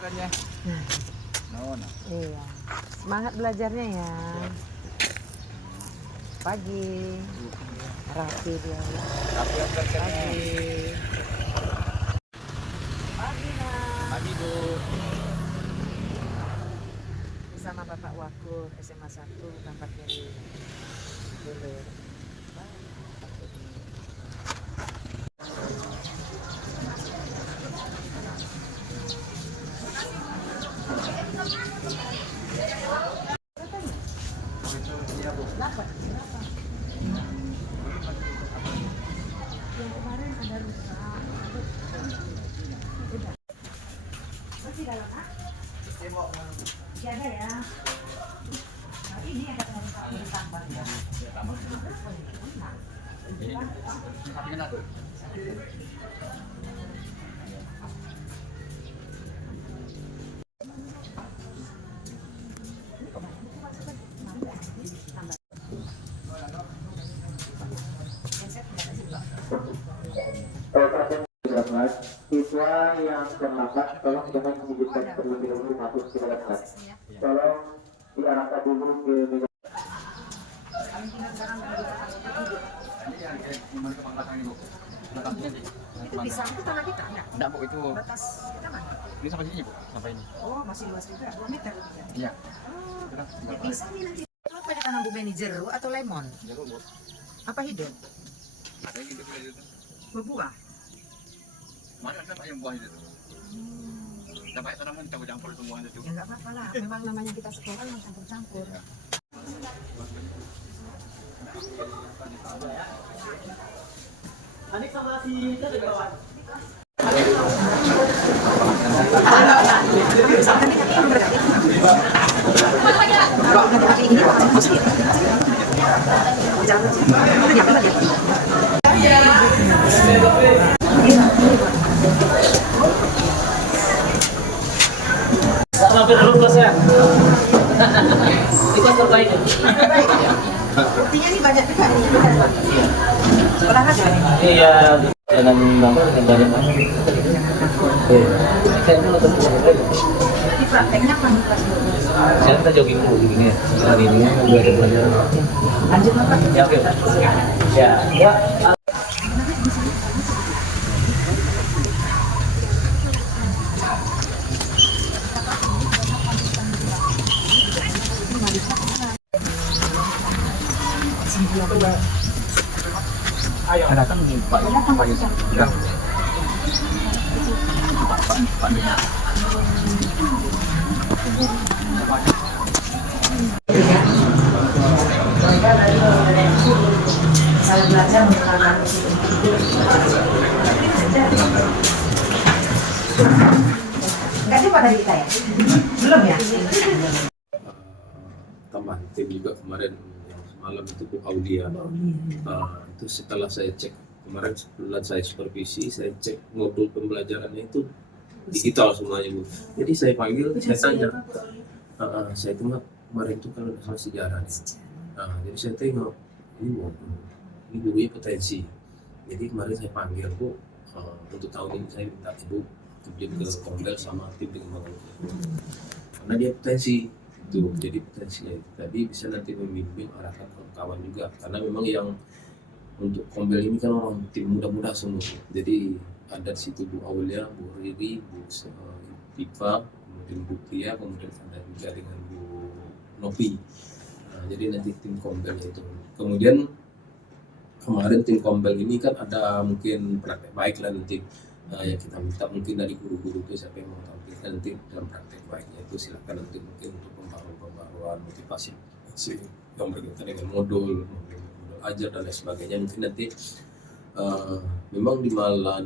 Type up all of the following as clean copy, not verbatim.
kiranya. Iya. Semangat belajarnya ya. Pagi. Rapi dia. Tapi yang belajarnya. Pagi. Pagi nak. Pagi Bu. Bersama Bapak Wakur SMA 1 Kampar Kiri. Dulu. Yang kemarin ada rusak. Masih dalam ah? Jaga ya. Nah, ini ada tambah. Siswa yang terlambat tolong jangan menunjukkan terlebih dahulu masuk ke dalam kelas. Tolong diarahkan dulu ke Pisang itu tanah kita enggak? Enggak Bu, itu Batas kita mana? ini sampai sini Bu, sampai ini. Oh, masih luas juga, 2 meter. Iya. Ya, pisang ini nanti apa ada tanam Bu Beni, jeruk atau lemon? Jeruk Bu. Apa hidup? Ada yang gitu gitu. Berbuah? Mana ada Pak yang buah itu? Ada banyak tanaman campur-campur semuanya itu. Ya nggak apa-apa lah, memang namanya kita sekolah yang campur-campur. Anik sama si itu di bawah. Mampir dulu kelasnya. Itu terbaik. Buktinya nih banyak juga nih. Olahraga. Iya, dengan nomor yang banyak banget. Saya dulu Di prakteknya apa nih kelas 12? saya kita jogging dulu gini ya. Hari ini gue ada pelajaran. Lanjut apa? Ya oke. Ya, ya. Ada kan Pak Yusuf. Pak Dengar. Saya belajar menggunakan enggak coba dari kita ya? Belum ya? Tambahan tim juga kemarin yang semalam itu Bu Aulia. Itu setelah saya cek kemarin setelah saya supervisi, saya cek modul pembelajarannya itu digital semuanya Bu. Jadi saya panggil, saya tanya, saya tengok kemarin itu kan ada soal sejarah. Jadi saya tengok ini Bu, ini gurunya potensi. Jadi kemarin saya panggil Bu, untuk tahun ini saya minta Ibu terjun ke Kombel sama tim pengembangan karena dia potensi itu, jadi potensinya itu tadi bisa nanti membimbing arahkan kawan-kawan juga karena memang yang untuk Kombel ini kan orang tim muda-muda semua, jadi ada di situ Bu Aulia, Bu Riri, Bu Tifa, kemudian Bu Tia, kemudian ada juga dengan Bu Novi. Jadi nanti tim Kombelnya itu kemudian kemarin tim Kombel ini kan ada mungkin praktek baik lah nanti yang kita minta mungkin dari guru-guru itu siapa yang mau tampilkan nanti dalam praktek baiknya itu silakan nanti mungkin untuk pembaruan motivasi yang berkaitan dengan modul ajar dan lain sebagainya mungkin nanti memang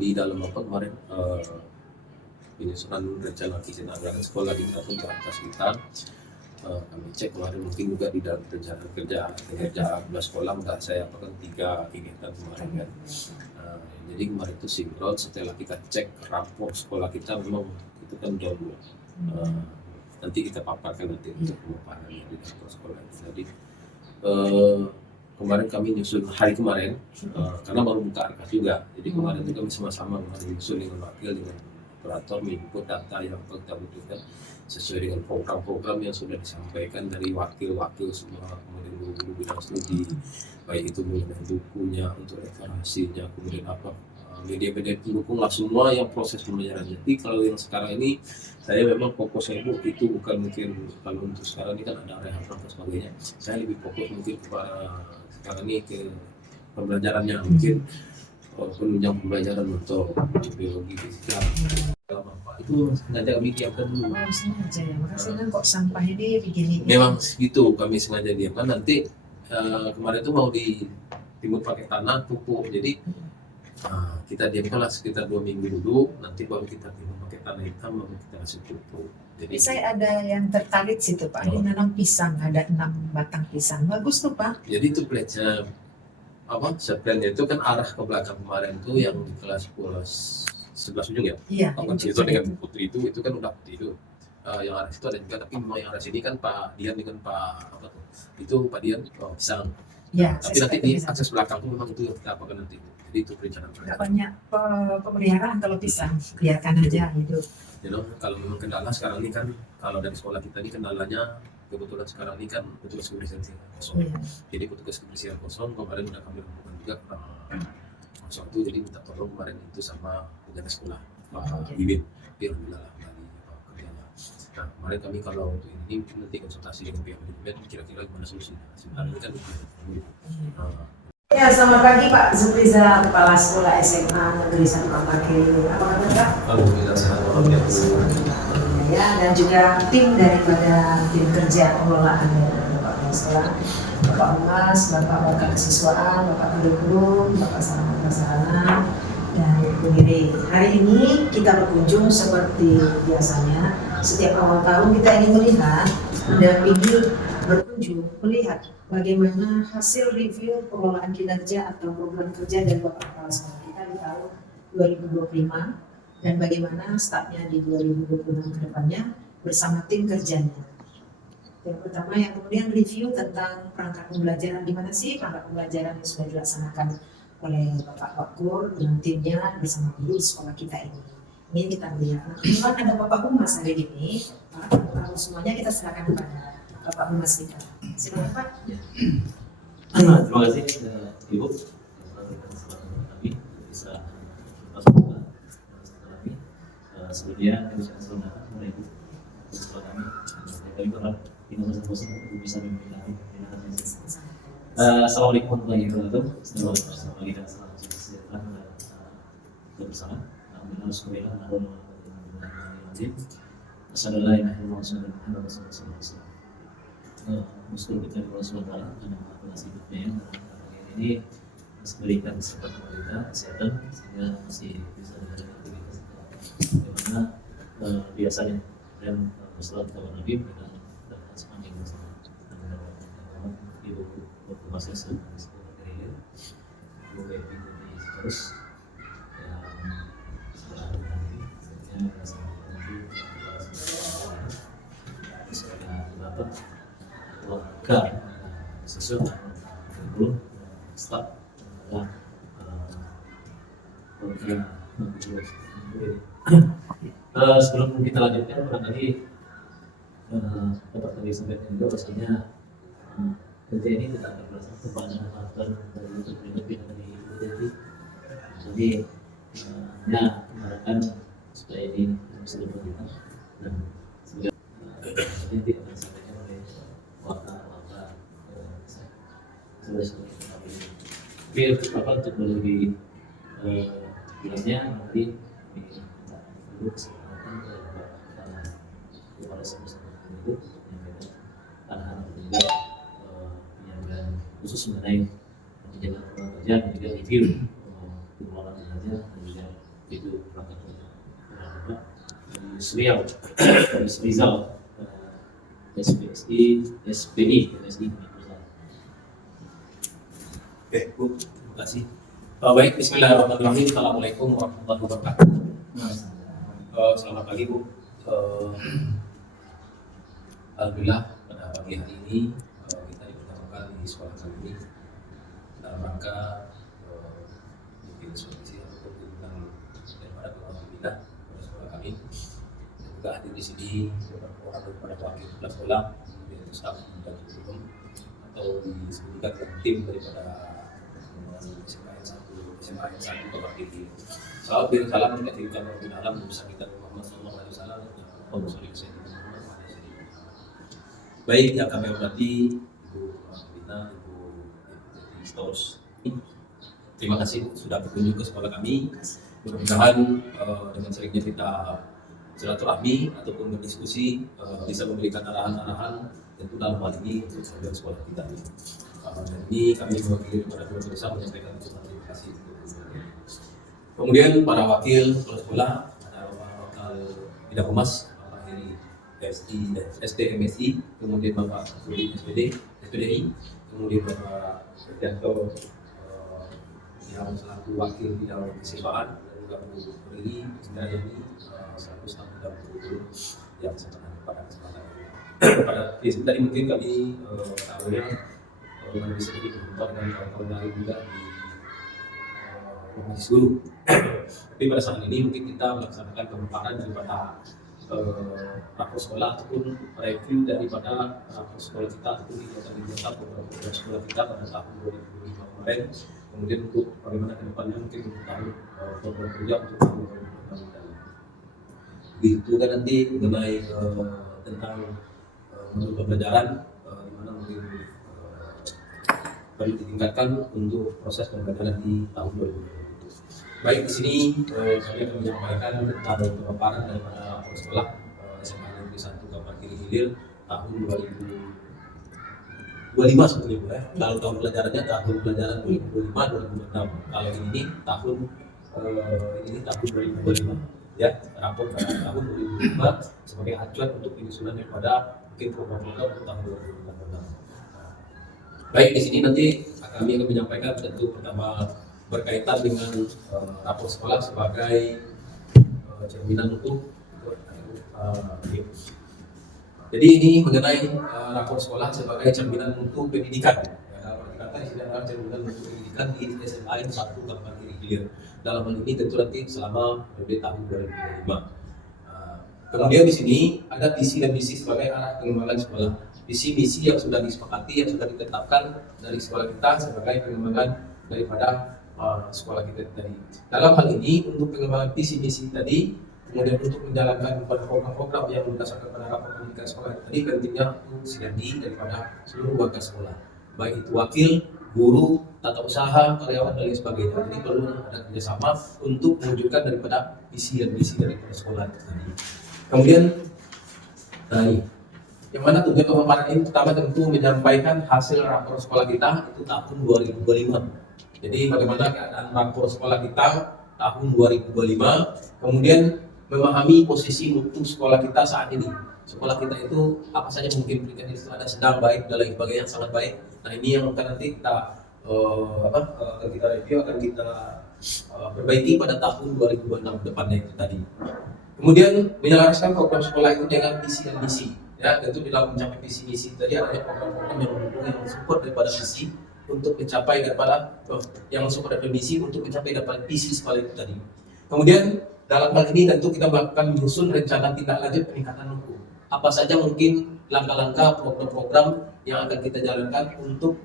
di dalam apa kemarin penyusunan rencana visi anggaran sekolah di atas kita kami cek kemarin mungkin juga di dalam rencana kerja sekolah udah saya apakan 3 kegiatan kemarin kan. Jadi kemarin itu sinkron setelah kita cek rapor sekolah kita memang itu kan down. Nanti kita paparkan nanti untuk pemaparan di rapor sekolah itu. Jadi kemarin kami nyusun hari kemarin karena baru buka arkas juga. Jadi kemarin itu kami sama-sama nyusun dengan wakil dengan operator input data yang kita butuhkan sesuai dengan program-program yang sudah disampaikan dari wakil-wakil semua, kemudian guru bidang studi, baik itu mengenai bukunya untuk referensinya, kemudian apa media-media pendukung lah semua yang proses pembelajaran. Jadi kalau yang sekarang ini saya memang fokusnya itu bukan mungkin kalau untuk sekarang ini kan ada rehab dan sebagainya. Saya lebih fokus mungkin kepada sekarang ini ke pembelajarannya, mungkin penunjang pembelajaran untuk biologi, fisika, itu sengaja kami diamkan dulu. Oh, sengaja ya. Makasih kan kok sampah ini begini. Memang segitu kami sengaja diamkan. Nanti kemarin itu mau ditimbun pakai tanah pupuk, jadi kita diamkanlah sekitar 2 minggu dulu, nanti baru kita timbun pakai tanah hitam, baru kita kasih pupuk. Jadi Saya ada yang tertarik situ Pak, ini nanam pisang, ada 6 batang pisang, bagus tuh Pak. jadi itu plan-nya apa? Plan-nya itu kan arah ke belakang kemarin tuh yang di kelas 11 ujung ya. Iya. Kawan itu dengan Putri itu kan udah itu. Yang arah itu ada juga, tapi mau yang arah sini kan Pak Dian dengan Pak apa tuh? Itu Pak Dian pisang. Ya, Tapi nanti di akses belakang tuh memang itu yang kita apakan nanti. Jadi itu perencanaan. Nggak banyak pemeliharaan kalau pisang, biarkan aja hidup. Kalau memang kendala sekarang ini kan, kalau dari sekolah kita ini kendalanya kebetulan sekarang ini kan petugas kebersihan kosong. Iya. Jadi petugas kebersihan kosong kemarin udah kami lakukan juga kosong itu, jadi minta tolong kemarin itu sama penjaga sekolah Pak Iwin, biar alhamdulillah kembali kerjanya. Nah kemarin kami kalau untuk ini nanti konsultasi dengan pihak manajemen kira-kira gimana solusinya. Sebenarnya ini kan Ya, selamat pagi Pak Zupriza, Kepala Sekolah SMA Negeri 1 Kampakiri. Apa kabar Pak? alhamdulillah sehat Ya, dan juga tim daripada tim kerja pengelolaan Bapak Kepala Sekolah, Bapak Humas, Bapak Kesiswaan, Bapak Kurikulum, Bapak Sarana Prasarana, dan Ibu Miri. Hari ini kita berkunjung seperti biasanya. Setiap awal tahun kita ingin melihat, mendampingi, berkunjung, melihat bagaimana hasil review pengelolaan kinerja atau program kerja dari Bapak Kepala Sekolah kita di tahun 2025 dan bagaimana stafnya di 2026 ke depannya bersama tim kerjanya. Yang pertama yang kemudian review tentang perangkat pembelajaran, di mana sih perangkat pembelajaran yang sudah dilaksanakan oleh Bapak Wakur dengan timnya bersama guru sekolah kita ini. Ini kita lihat. Nah, kebetulan ada Bapak Humas hari ini. Pak, semuanya kita silakan kepada Bapak Humas kita. Silakan Pak. Terima kasih Ibu. Kami bisa masuk ke kami. Sebelumnya kami ucapkan selamat datang kepada Ibu sekolah kami. Kami berharap Ibu bisa memimpin kami. Assalamualaikum warahmatullahi wabarakatuh. Selamat pagi dan salam sejahtera kita bersama. Alhamdulillah, syukurlah, alhamdulillah. Assalamualaikum warahmatullahi wabarakatuh. Muskul kita di Allah SWT karena mengaturasi hidupnya yang ini memberikan kesempatan kita kesehatan sehingga masih bisa menjalankan aktivitas bagaimana biasanya dan setelah tahun Nabi kita dapat semakin bersama Ibu Masih sekolah gereja Ibu Baby terus yang setelah hari ini bersama Ibu sudah dapat warga sesuai dengan staf sebelum kita lanjutkan barangkali dapat kami sampaikan juga bahwasanya kerja ini tidak akan berdasarkan kepada faktor dari lebih dari Ibu. Jadi hanya mengharapkan supaya ini bisa berjalan dan ini tidak akan disampaikan oleh warga biar Bapak untuk lebih jelasnya nanti dulu kesempatan kepada sama-sama itu menyampaikan anak-anak juga penyampaian khusus mengenai penjagaan kerja dan juga review pengelolaan kerja dan juga itu perangkat kerja dari Serial dari Rizal SPI Bu, terima kasih. Baik, bismillahirrahmanirrahim. Assalamualaikum warahmatullahi wabarakatuh. Selamat pagi Bu. Alhamdulillah pada pagi hari ini kita dipertemukan di sekolah kami ini dalam rangka mungkin supervisi ataupun tentang daripada alhamdulillah pada sekolah kami juga hadir di sini beberapa orang daripada wakil kepala sekolah, kemudian staf dan guru atau disebutkan dengan tim daripada SMA 1 Kebakti. Salam dan salam dikasihkan oleh dalam besar kita Muhammad Sallallahu Alaihi Wasallam. Baik yang kami hormati Ibu Bina, Ibu Stos. Terima kasih sudah berkunjung ke sekolah kami. Mudah-mudahan dengan seringnya kita silaturahmi ataupun berdiskusi bisa memberikan arahan-arahan tentu dalam hal ini untuk sekolah kita. Dan ini kami mewakili kepada guru besar menyampaikan terima kasih. Kemudian para wakil kepala sekolah, ada Bapak Wakil Bidang Humas, Bapak Heri SDMSI, kemudian Bapak Sudi SPDI, kemudian Bapak Setianto yang selaku wakil bidang kesiswaan, dan juga Bu Riri Indrayani selaku staf bidang guru yang sedang pada kesempatan pada tadi mungkin kami tahunya lebih sedikit berjumpa dengan kawan-kawan lain juga di Komisi Guru. Tapi pada saat ini mungkin kita melaksanakan pemaparan daripada rapor sekolah ataupun review daripada rapor sekolah kita ataupun kegiatan program sekolah kita pada tahun 2005 kemarin. Kemudian untuk bagaimana ke depannya mungkin untuk tahun program kerja untuk tahun 2020. Begitu kan nanti mengenai tentang modul pembelajaran di mana mungkin perlu ditingkatkan untuk proses pembelajaran di tahun 2020. Baik, di sini kami akan menyampaikan tentang pemaparan daripada rapor sekolah SMA Negeri 1 Kabupaten Kiri Hilir tahun 2025 sebetulnya Bu ya. Kalau tahun pelajarannya tahun pelajaran 2025-2026. Kalau ini tahun 2025 ya, rapor pada tahun 2025 sebagai acuan untuk penyusunan daripada mungkin program-program untuk tahun 2026. Baik, di sini nanti kami akan menyampaikan tentu pertama berkaitan dengan rapor sekolah sebagai cerminan untuk jadi ini mengenai rapor sekolah sebagai cerminan untuk pendidikan. Dalam arti kata ini adalah cerminan untuk pendidikan di SMA 1 Kabupaten Kiri Hilir. Dalam hal ini tentu nanti selama periode tahun 2025. Kemudian di sini ada visi dan misi sebagai arah pengembangan sekolah. Visi misi yang sudah disepakati, yang sudah ditetapkan dari sekolah kita sebagai pengembangan daripada sekolah kita tadi. Dalam hal ini untuk pengembangan visi misi tadi, kemudian untuk menjalankan program-program yang berdasarkan pada rapor pendidikan sekolah tadi, pentingnya untuk sinergi daripada seluruh warga sekolah, baik itu wakil, guru, tata usaha, karyawan dan lain sebagainya. Jadi perlu ada kerjasama untuk mewujudkan daripada visi dan misi daripada sekolah tadi. Kemudian, yang mana tujuan pemaparan ini pertama tentu menyampaikan hasil rapor sekolah kita itu tahun 2025. Jadi bagaimana keadaan rapor sekolah kita tahun 2025, kemudian memahami posisi mutu sekolah kita saat ini. Sekolah kita itu apa saja mungkin berikan itu ada sedang baik dan lain sebagainya sangat baik. Nah ini yang akan nanti kita akan kita review, akan kita perbaiki pada tahun 2026 depannya itu tadi. Kemudian menyelaraskan program sekolah itu dengan visi dan misi. Ya, tentu di dalam mencapai visi misi tadi adanya program-program yang mendukung, yang support daripada visi untuk mencapai daripada yang support daripada misi untuk mencapai daripada visi sekolah itu tadi. Kemudian dalam hal ini tentu kita melakukan menyusun rencana tindak lanjut peningkatan mutu. Apa saja mungkin langkah-langkah program-program yang akan kita jalankan untuk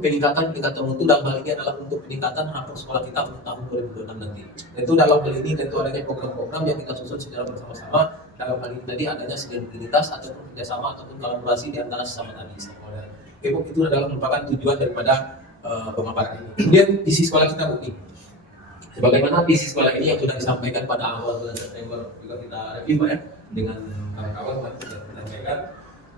peningkatan mutu. Dalam hal ini adalah untuk peningkatan rapor sekolah kita untuk tahun 2026 nanti. Tentu dalam hal ini tentu adanya program-program yang kita susun secara bersama-sama. Dalam hal ini tadi adanya sinergitas ataupun kerjasama ataupun kolaborasi di antara sesama tadi stakeholder. Oke, itu adalah merupakan tujuan daripada pemaparan ini. Kemudian visi sekolah kita ini. Sebagaimana visi sekolah ini yang sudah disampaikan pada awal bulan September juga kita review ya dengan kawan-kawan kita sampaikan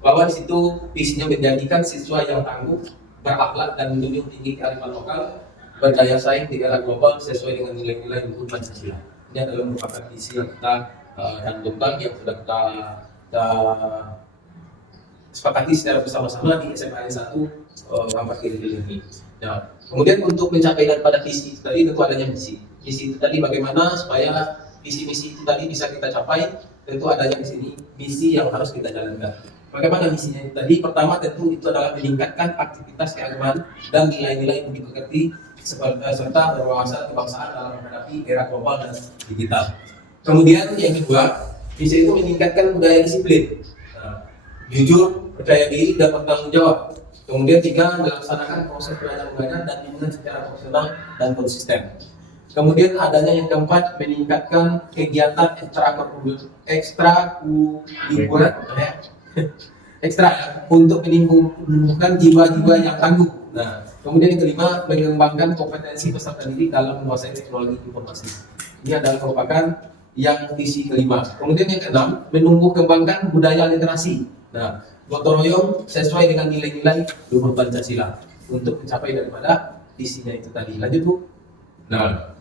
bahwa di situ visinya menjadikan siswa yang tangguh, berakhlak dan menjunjung tinggi kearifan lokal, berdaya saing di era global sesuai dengan nilai-nilai luhur Pancasila. Ini adalah merupakan visi yang kita cantumkan yang sudah kita sepakati secara bersama-sama di SMA 1 Kabupaten Kiri Hilir ini. Nah, kemudian untuk mencapai daripada visi tadi tentu adanya misi. Misi itu tadi bagaimana supaya visi-misi itu tadi bisa kita capai, tentu adanya di sini misi yang harus kita jalankan. Bagaimana misinya itu tadi? Pertama tentu itu adalah meningkatkan aktivitas keagamaan dan nilai-nilai budi pekerti serta berwawasan kebangsaan dalam menghadapi era global dan digital. Kemudian yang kedua, visi itu meningkatkan budaya disiplin, jujur, percaya diri, dan bertanggung jawab. Kemudian 3, melaksanakan proses belajar mengajar dan bimbingan secara profesional dan konsisten. Kemudian adanya yang keempat, meningkatkan kegiatan ekstra untuk menumbuhkan jiwa-jiwa yang tangguh. Nah, kemudian yang kelima, mengembangkan kompetensi peserta didik dalam menguasai teknologi informasi. Ini adalah merupakan yang visi kelima. Kemudian yang keenam, menumbuh kembangkan budaya literasi. Nah, gotong royong sesuai dengan nilai-nilai luhur Pancasila untuk mencapai daripada visinya itu tadi. Lanjut Bu. Nah,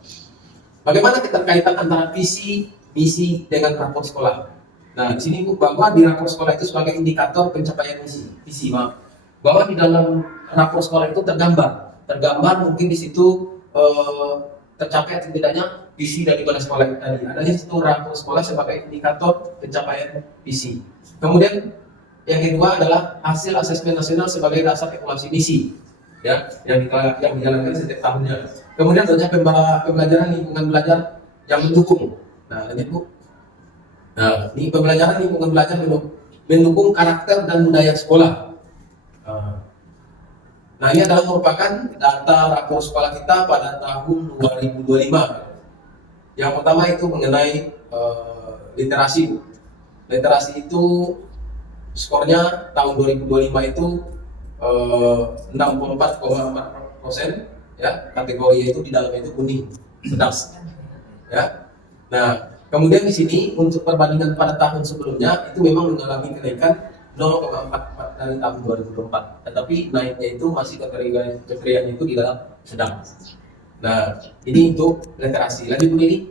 bagaimana keterkaitan antara visi, misi dengan rapor sekolah? Nah, di sini Bu, bahwa di rapor sekolah itu sebagai indikator pencapaian visi, bahwa di dalam rapor sekolah itu tergambar mungkin di situ tercapai tidaknya visi daripada sekolah itu tadi. Adanya situ rapor sekolah sebagai indikator pencapaian visi. Kemudian yang kedua adalah hasil asesmen nasional sebagai dasar evaluasi misi, ya, yang dijalankan setiap tahunnya. Kemudian adanya pembelajaran lingkungan belajar yang mendukung. Nah, lanjut Bu. Nah, ini pembelajaran lingkungan belajar mendukung karakter dan budaya sekolah. Nah, ini adalah merupakan data rapor sekolah kita pada tahun 2025. Yang pertama itu mengenai literasi. Literasi itu skornya tahun 2025 itu 64,4%, ya, kategori itu di dalamnya itu kuning, sedang, ya. Nah, kemudian di sini untuk perbandingan pada tahun sebelumnya itu memang mengalami kenaikan 0,44 dari tahun 2024, tetapi naiknya itu masih kriterianya itu di dalam sedang. Nah, ini untuk literasi. Lanjut Bu ini.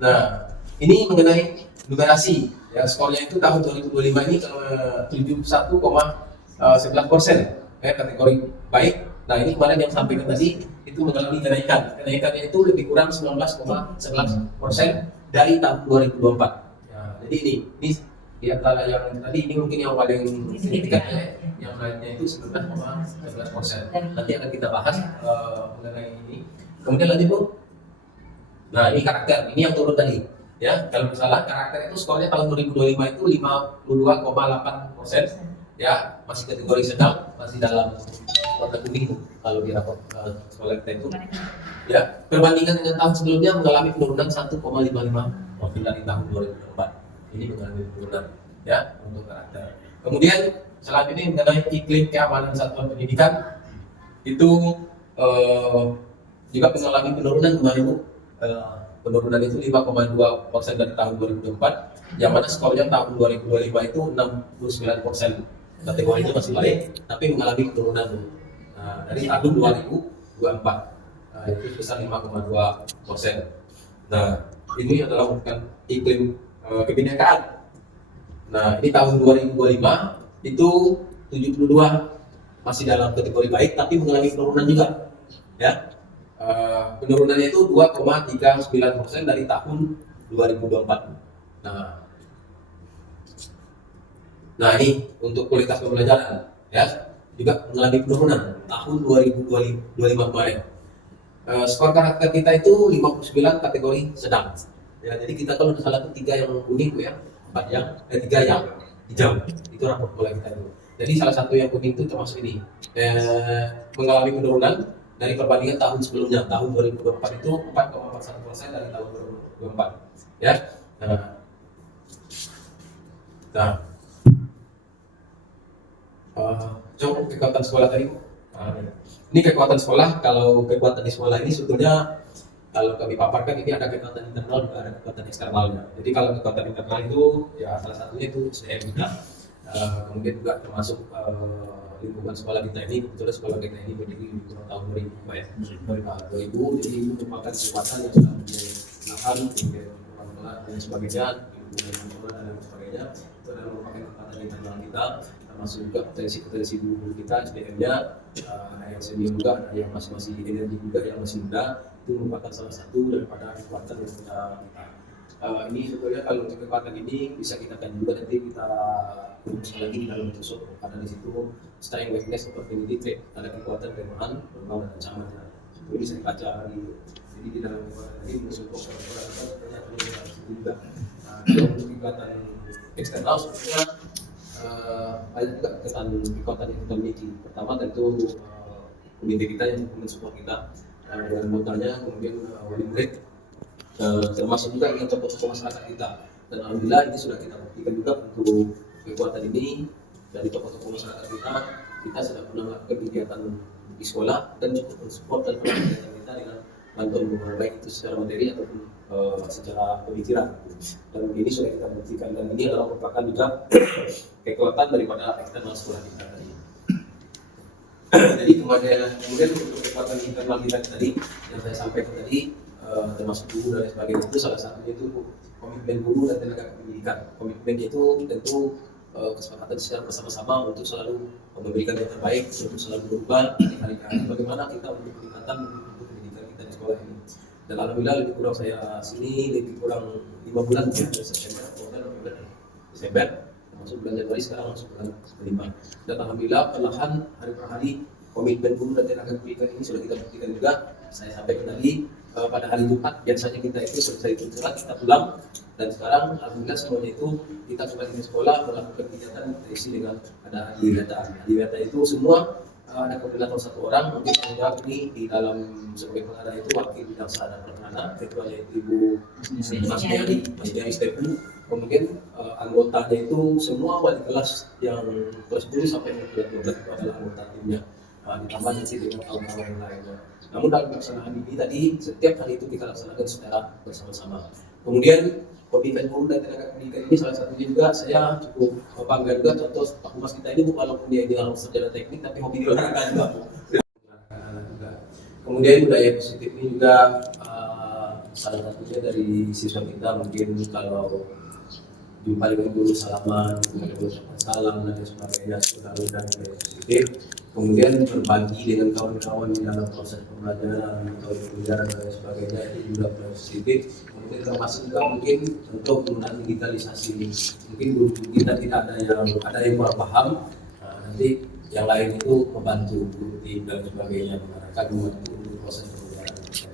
Nah, ini mengenai numerasi. Ya, skornya itu tahun 2025 ini 71,11%, ya, kategori baik. Nah, ini kemarin yang sampaikan tadi itu mengalami kenaikan. Kenaikannya itu lebih kurang 19,11% dari tahun 2024. Ya, jadi ini di antara yang tadi ini mungkin yang paling signifikan, ya. Yang lainnya itu 19,11%. Nanti akan kita bahas mengenai ini. Kemudian lanjut Bu. Nah, ini karakter, ini yang turun tadi. Ya, kalau misalnya karakter itu skornya tahun 2025 itu 52,8%, ya, masih kategori sedang, masih dalam warna kuning kalau di rapor sekolah kita itu. Ya, perbandingan dengan tahun sebelumnya mengalami penurunan 1,55 dari tahun 2024. Ini mengalami penurunan, ya, untuk karakter. Kemudian selanjutnya mengenai iklim keamanan satuan pendidikan itu juga mengalami penurunan kemarin Bu. Penurunan itu 5,2% dari tahun 2024, yang mana skornya tahun 2025 itu 69%. Kategorinya masih baik, tapi mengalami penurunan dari tahun 2024, itu sebesar 5,2%. Nah, ini adalah bukan iklim kebinekaan. Nah, ini tahun 2025 itu 72 masih dalam kategori baik, tapi mengalami penurunan juga, ya. Penurunannya itu 2,39% dari tahun 2024. Nah, ini untuk kualitas pembelajaran, ya, juga mengalami penurunan tahun 2025 kemarin. Skor karakter kita itu 59 kategori sedang. Ya, jadi kita kalau salah itu 3 yang kuning Bu, ya, 3 yang hijau. Itu rapor sekolah kita itu. Jadi salah satu yang kuning itu termasuk ini. Mengalami penurunan dari perbandingan tahun sebelumnya. Tahun 2024 itu 4,41% dari tahun 2024, ya. Coba kekuatan sekolah tadi. Ini kekuatan sekolah. Kalau kekuatan di sekolah ini sebetulnya kalau kami paparkan ini ada kekuatan internal juga ada kekuatan eksternalnya. Jadi kalau kekuatan internal itu ya salah satunya itu SDM kita. Kemudian juga termasuk lingkungan sekolah kita ini, kebetulan sekolah kita ini berdiri di tahun 2000, ya. 2000, jadi itu merupakan kekuatan yang sudah dilakukan, kemudian dan sebagainya, lingkungan dan sebagainya. Itu adalah merupakan kekuatan internal kita, termasuk juga potensi guru kita, SDM-nya, ada yang senior juga, ada yang masih energi juga, yang masih muda. Itu merupakan salah satu daripada kekuatan yang kita. Ini sebetulnya kalau untuk kekuatan ini bisa kita kan juga nanti kita rumuskan lagi di dalam episode. Ada di situ strength, weakness, opportunity, threat. Ada kekuatan, kelemahan, peluang dan ancamannya. Itu bisa dibaca di dalam kekuatan ini. Musuh kekuatan juga. Kalau untuk kegiatan eksternal sebenarnya banyak juga kegiatan yang kita miliki. Pertama tentu komite kita yang mensupport kita dengan anggotanya, kemudian wali murid, termasuk juga dengan tokoh-tokoh masyarakat kita. Dan alhamdulillah ini sudah kita buktikan juga untuk kekuatan ini dari tokoh-tokoh masyarakat kita sudah pernah melakukan kegiatan di sekolah dan cukup mensupport dan kegiatan kita dengan bantuan baik itu secara materi ataupun secara pemikiran. Dan ini sudah kita buktikan dan ini adalah merupakan juga kekuatan daripada eksternal sekolah kita tadi. Jadi kemudian untuk kekuatan internal kita tadi yang saya sampaikan tadi termasuk guru dan sebagainya itu salah satunya itu komitmen guru dan tenaga pendidikan. Komitmen itu tentu kesepakatan secara bersama-sama untuk selalu memberikan yang terbaik, untuk selalu berubah hari ke hari bagaimana kita untuk peningkatan untuk pendidikan kita di sekolah ini. Dan alhamdulillah lebih kurang saya sini lebih kurang 5 bulan ya, September, Oktober, November, Desember, masuk bulan Januari, sekarang masuk bulan kelima. Dan alhamdulillah perlahan hari per hari komitmen guru dan tenaga pendidikan ini sudah kita buktikan juga. Saya sampaikan tadi pada hari Jumat biasanya kita itu selesai surat kita pulang, dan sekarang alhamdulillah semuanya itu kita kembali ke sekolah melakukan kegiatan terisi dengan ada data. Di data itu semua ada koordinator satu orang untuk menjawab ini di dalam sebagai pengarah itu wakil bidang sarana prasarana, ketuanya itu Ibu Masniari Stepu. Kemudian anggotanya itu semua wali kelas yang kelas 10 sampai kelas 12 itu adalah anggota timnya. Ditambah nanti dengan kawan-kawan yang lainnya. Namun dalam pelaksanaan ini tadi setiap hari itu kita laksanakan secara bersama-sama. Kemudian komitmen guru dan tenaga pendidikan ini salah satunya juga saya cukup bangga juga contoh Pak Humas kita ini walaupun dia di dalam sarjana teknik tapi hobi di olahraga juga. Kemudian budaya positif ini juga salah satunya dari siswa kita mungkin kalau jumpa dengan guru salaman, kemudian salam dan sebagainya selalu dan positif. Kemudian berbagi dengan kawan-kawan di dalam proses pembelajaran, pembelajaran dan sebagainya itu juga positif. Kemudian termasuk juga mungkin untuk penggunaan digitalisasi ini. Mungkin guru kita tidak ada yang kurang paham, nanti yang lain itu membantu guru tim dan sebagainya mengarahkan untuk proses pembelajaran.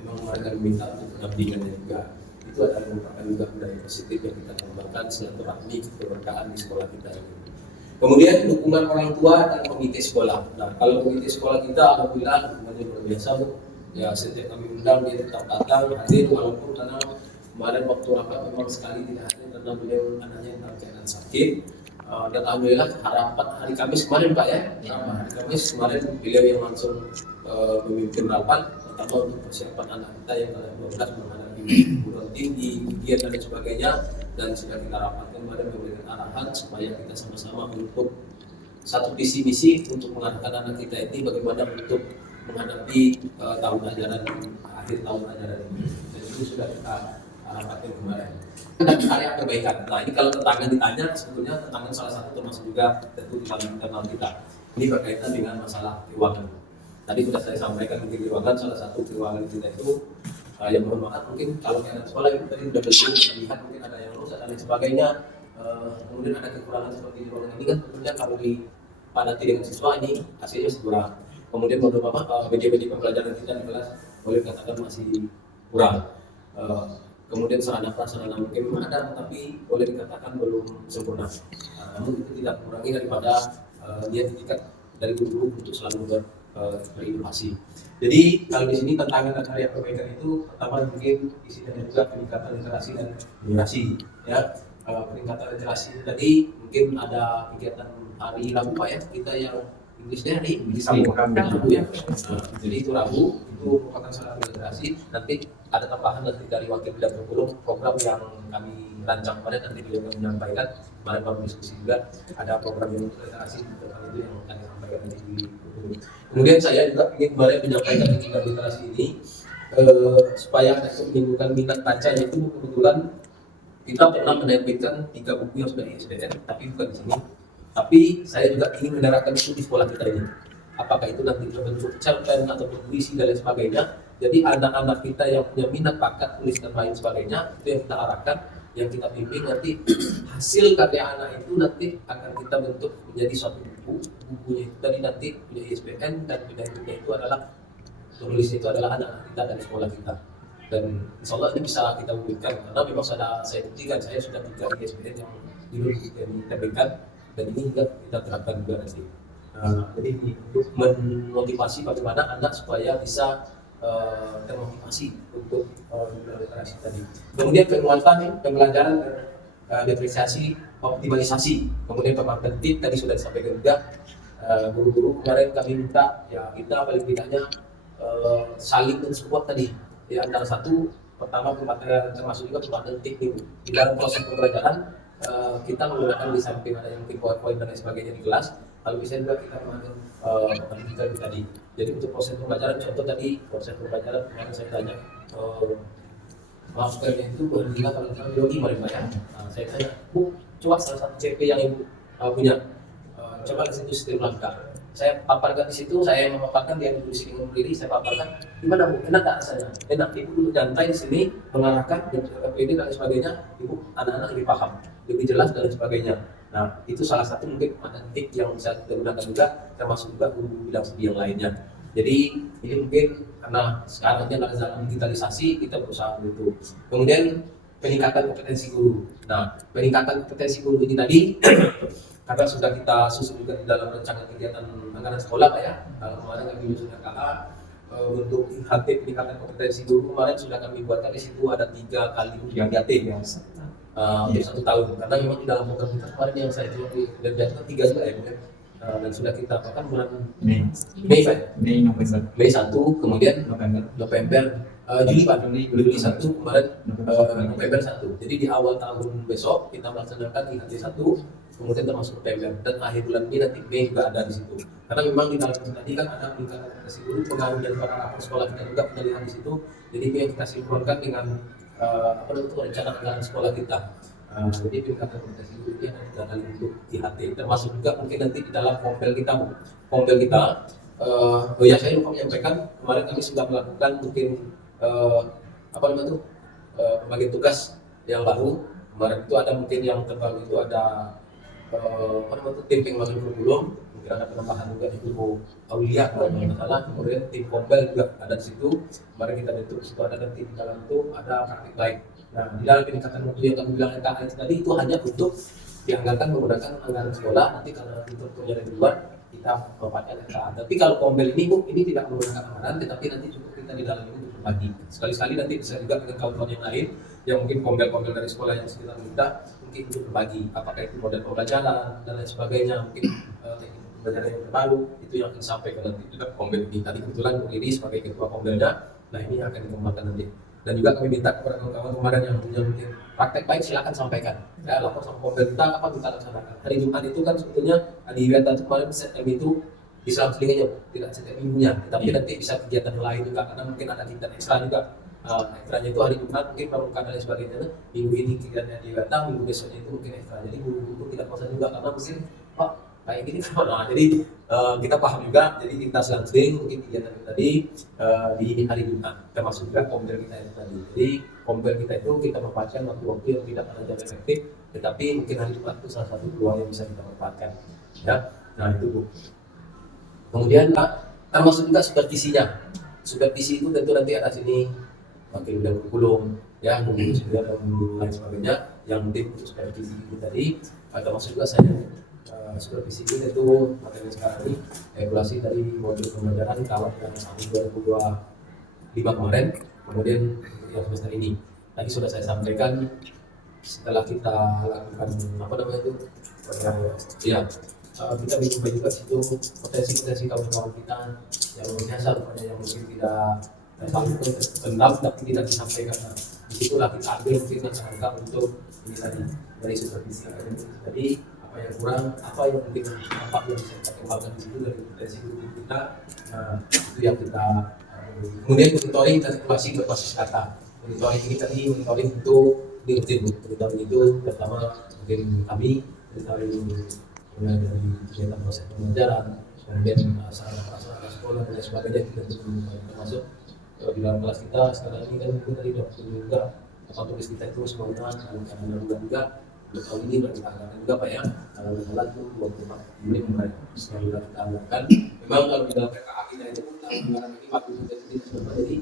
Memang mereka meminta untuk pendampingannya juga. Itu adalah merupakan juga budaya positif yang kita kembangkan silaturahmi keberkahan di sekolah kita ini. Kemudian dukungan orang tua dan komite sekolah. Nah, kalau komite sekolah kita alhamdulillah dukungannya luar biasa, Bu. Ya setiap kami undang dia tetap datang hadir walaupun karena kemarin waktu rapat memang sekali tidak hadir karena beliau anaknya dalam keadaan sakit. Dan alhamdulillah harapan hari Kamis kemarin Pak ya, hari Kamis kemarin beliau yang langsung memimpin rapat pertama untuk persiapan anak kita yang telah 12 menghadapi perguruan tinggi, ujian dan sebagainya, dan sudah kita rapatkan kemarin memberikan arahan supaya kita sama-sama untuk satu visi misi untuk mengarahkan anak kita ini bagaimana untuk menghadapi tahun ajaran akhir tahun ajaran ini. Dan itu sudah kita rapatkan kemarin. Dan area perbaikan. Nah ini kalau tantangan ditanya sebetulnya tantangan salah satu termasuk juga tentu di dalam internal kita. Ini berkaitan dengan masalah keuangan. Tadi sudah saya sampaikan mungkin keuangan salah satu keuangan kita itu yang mohon maaf mungkin kalau anak sekolah itu tadi sudah lihat mungkin ada yang rusak dan lain sebagainya. Kemudian ada kekurangan seperti di ruangan ini kan tentunya kalau dipadati dengan siswa ini hasilnya kurang. Kemudian mohon maaf media-media pembelajaran kita di kelas boleh katakan masih kurang. Kemudian sarana prasarana mungkin ada tapi boleh dikatakan belum sempurna. Namun itu tidak mengurangi daripada niat tingkat dari guru untuk selalu berinovasi. Jadi kalau di sini tantangan dan area perbaikan itu pertama mungkin di sini ada juga peningkatan literasi dan numerasi. Ya, peningkatan literasi tadi mungkin ada kegiatan hari Rabu Pak ya, kita yang Inggrisnya hari Rabu ya. Jadi itu Rabu itu merupakan salah satu literasi. Nanti ada tambahan nanti dari wakil bidang kurikulum program yang kami rancang kemarin nanti beliau menyampaikan kemarin baru diskusi juga ada program yang literasi tentang itu yang akan disampaikan nanti di kurikulum. Kemudian saya juga ingin kemarin menyampaikan tentang literasi ini supaya ada menimbulkan minat baca itu kebetulan kita pernah menerbitkan 3 buku yang sudah ISBN tapi bukan di sini. Tapi saya juga ingin menerapkan itu di sekolah kita ini. Apakah itu nanti berbentuk cerpen atau puisi dan lain sebagainya. Jadi anak-anak kita yang punya minat bakat tulis dan lain sebagainya itu yang kita arahkan, yang kita bimbing nanti hasil karya anak itu nanti akan kita bentuk menjadi suatu buku. Bukunya itu tadi nanti punya ISBN dan penyanyinya itu adalah penulisnya itu adalah anak-anak kita dari sekolah kita. dan insya Allah ini bisa kita wujudkan karena memang saya buktikan saya sudah 3 ISBN yang dulu diterbitkan dan ini juga kita terapkan juga nanti. Jadi untuk memotivasi bagaimana anak supaya bisa termotivasi untuk literasi tadi. Kemudian penguatan pembelajaran diferensiasi, optimalisasi, kemudian pemaparan tertib tadi sudah disampaikan juga. Guru-guru kemarin kami minta ya kita paling tidaknya saling mensupport tadi ya antara satu pertama pemaparan termasuk juga pemaparan tertib di dalam proses pembelajaran. Kita menggunakan di samping ada yang mungkin PowerPoint dan lain sebagainya di kelas, lalu bisa juga kita menggunakan digital tadi. Jadi untuk proses pembelajaran, contoh tadi proses pembelajaran kemarin saya tanya maskernya itu bergila kalau biologi mereka ya. Saya tanya, Bu, coba salah satu CP yang Ibu punya, coba di situ setiap langkah. Saya paparkan di situ, saya memaparkan dia duduk di sini berdiri, saya paparkan gimana Bu, enak tak rasanya? Enak, Ibu duduk nyantai di sini mengarahkan dan PD dan sebagainya, Ibu anak-anak lebih paham, lebih jelas dan sebagainya. Nah itu salah satu mungkin tip yang bisa kita gunakan juga, termasuk juga guru bidang studi yang lainnya. Jadi ini mungkin karena sekarang ini adalah zaman digitalisasi, kita berusaha itu. Kemudian peningkatan kompetensi guru. Nah peningkatan kompetensi guru ini tadi karena sudah kita susun juga di dalam rancangan kegiatan anggaran sekolah Pak ya. Kalau kemarin kami sudah KA untuk IHT peningkatan kompetensi guru kemarin sudah kami buatkan di situ ada 3 kali ujian IHT ya. Untuk 1 tahun karena memang di dalam program kita kemarin yang saya coba dikerjakan 3 juga ya dan sudah kita apakan bulan Mei 1 kemudian November Juli Pak Juli 1 kemarin November 1 jadi di awal tahun besok kita melaksanakan IHT 1 kemudian termasuk November dan akhir bulan ini nanti Mei juga ada di situ karena memang di dalam tadi kan ada peningkatan kompetensi guru pengaruh dari para rapor sekolah kita juga penelitian di situ jadi itu yang kita sinkronkan dengan rencana anggaran sekolah kita. Jadi peningkatan kompetensi guru ini ada 3 kali untuk IHT termasuk juga mungkin nanti di dalam kompel kita ya saya lupa menyampaikan kemarin kami sudah melakukan mungkin pembagian tugas yang baru kemarin itu ada mungkin yang terbaru itu ada tim pengembangan kurikulum mungkin ada penambahan juga di guru Aulia kalau tidak salah kemudian tim kompel juga ada di situ kemarin kita bentuk di situ ada nanti di dalam itu ada praktik baik. Nah di dalam peningkatan mutu yang kami bilang NKA tadi itu hanya untuk dianggarkan menggunakan anggaran sekolah nanti kalau tentunya dari luar kita memanfaatkan NKA. Tapi kalau kompel ini Bu ini tidak menggunakan anggaran tetapi nanti cukup kita di dalam ini untuk berbagi. Sekali-sekali nanti bisa juga dengan kawan-kawan yang lain yang mungkin kompel-kompel dari sekolah yang sekitar kita mungkin untuk berbagi apakah itu model pembelajaran dan lain sebagainya mungkin teknik pembelajaran yang terbaru itu yang akan disampaikan nanti juga kompel ini tadi kebetulan Bu Lili sebagai ketua kompelnya nah ini akan dikembangkan nanti dan juga kami minta kepada kawan-kawan kemarin yang punya mungkin praktek baik silakan sampaikan ya lapor sama kompel kita kapan kita laksanakan hari Jumat itu kan sebetulnya di event kemarin setm itu diselam selinganya tidak setiap minggunya tapi nanti bisa kegiatan yang lain juga karena mungkin ada kegiatan ekstra juga ekstranya itu hari Jumat mungkin pramuka dan sebagainya minggu ini kegiatannya di datang minggu besoknya itu mungkin ekstra jadi guru-guru tidak bosan juga karena mungkin Pak kayak gini nah, jadi kita paham juga jadi kita selang-seling mungkin kegiatan tadi di hari Jumat termasuk juga kompel kita itu tadi jadi kompel kita itu kita manfaatkan waktu-waktu yang tidak ada jam efektif tetapi mungkin hari Jumat itu salah satu peluang yang bisa kita manfaatkan ya nah itu Bu. Kemudian Pak termasuk juga supervisi itu tentu nanti ada sini wakil bidang kurikulum ya guru juga dan lain sebagainya yang penting untuk supervisi itu tadi termasuk juga saya supervisi ini itu materi sekarang ini evaluasi dari modul pembelajaran tahun yang 2025 kemarin kemudian yang semester ini tadi sudah saya sampaikan setelah kita lakukan kita mencoba juga situ potensi kawan-kawan kita yang biasa yang mungkin tidak pendam tapi tidak disampaikan di situlah kita ambil mungkin langkah untuk ini tadi dari supervisi tadi apa yang kurang apa yang mungkin apa yang bisa kita kembangkan di situ dari potensi guru kita itu yang kita kemudian monitoring dan evaluasi berbasis data monitoring ini tadi monitoring itu diikuti monitoring itu pertama mungkin kami monitoring mulai dari kegiatan proses pembelajaran kemudian sarana sekolah dan sebagainya kita termasuk di dalam kelas kita sekarang ini kan kita tadi juga tempat tulis kita itu semuanya karena juga untuk tahun ini kita anggarkan juga Pak ya kalau misalnya itu 24 Juli kemarin yang sudah kita anggarkan memang kalau di dalam PKA kita itu anggaran ini 40 juta jadi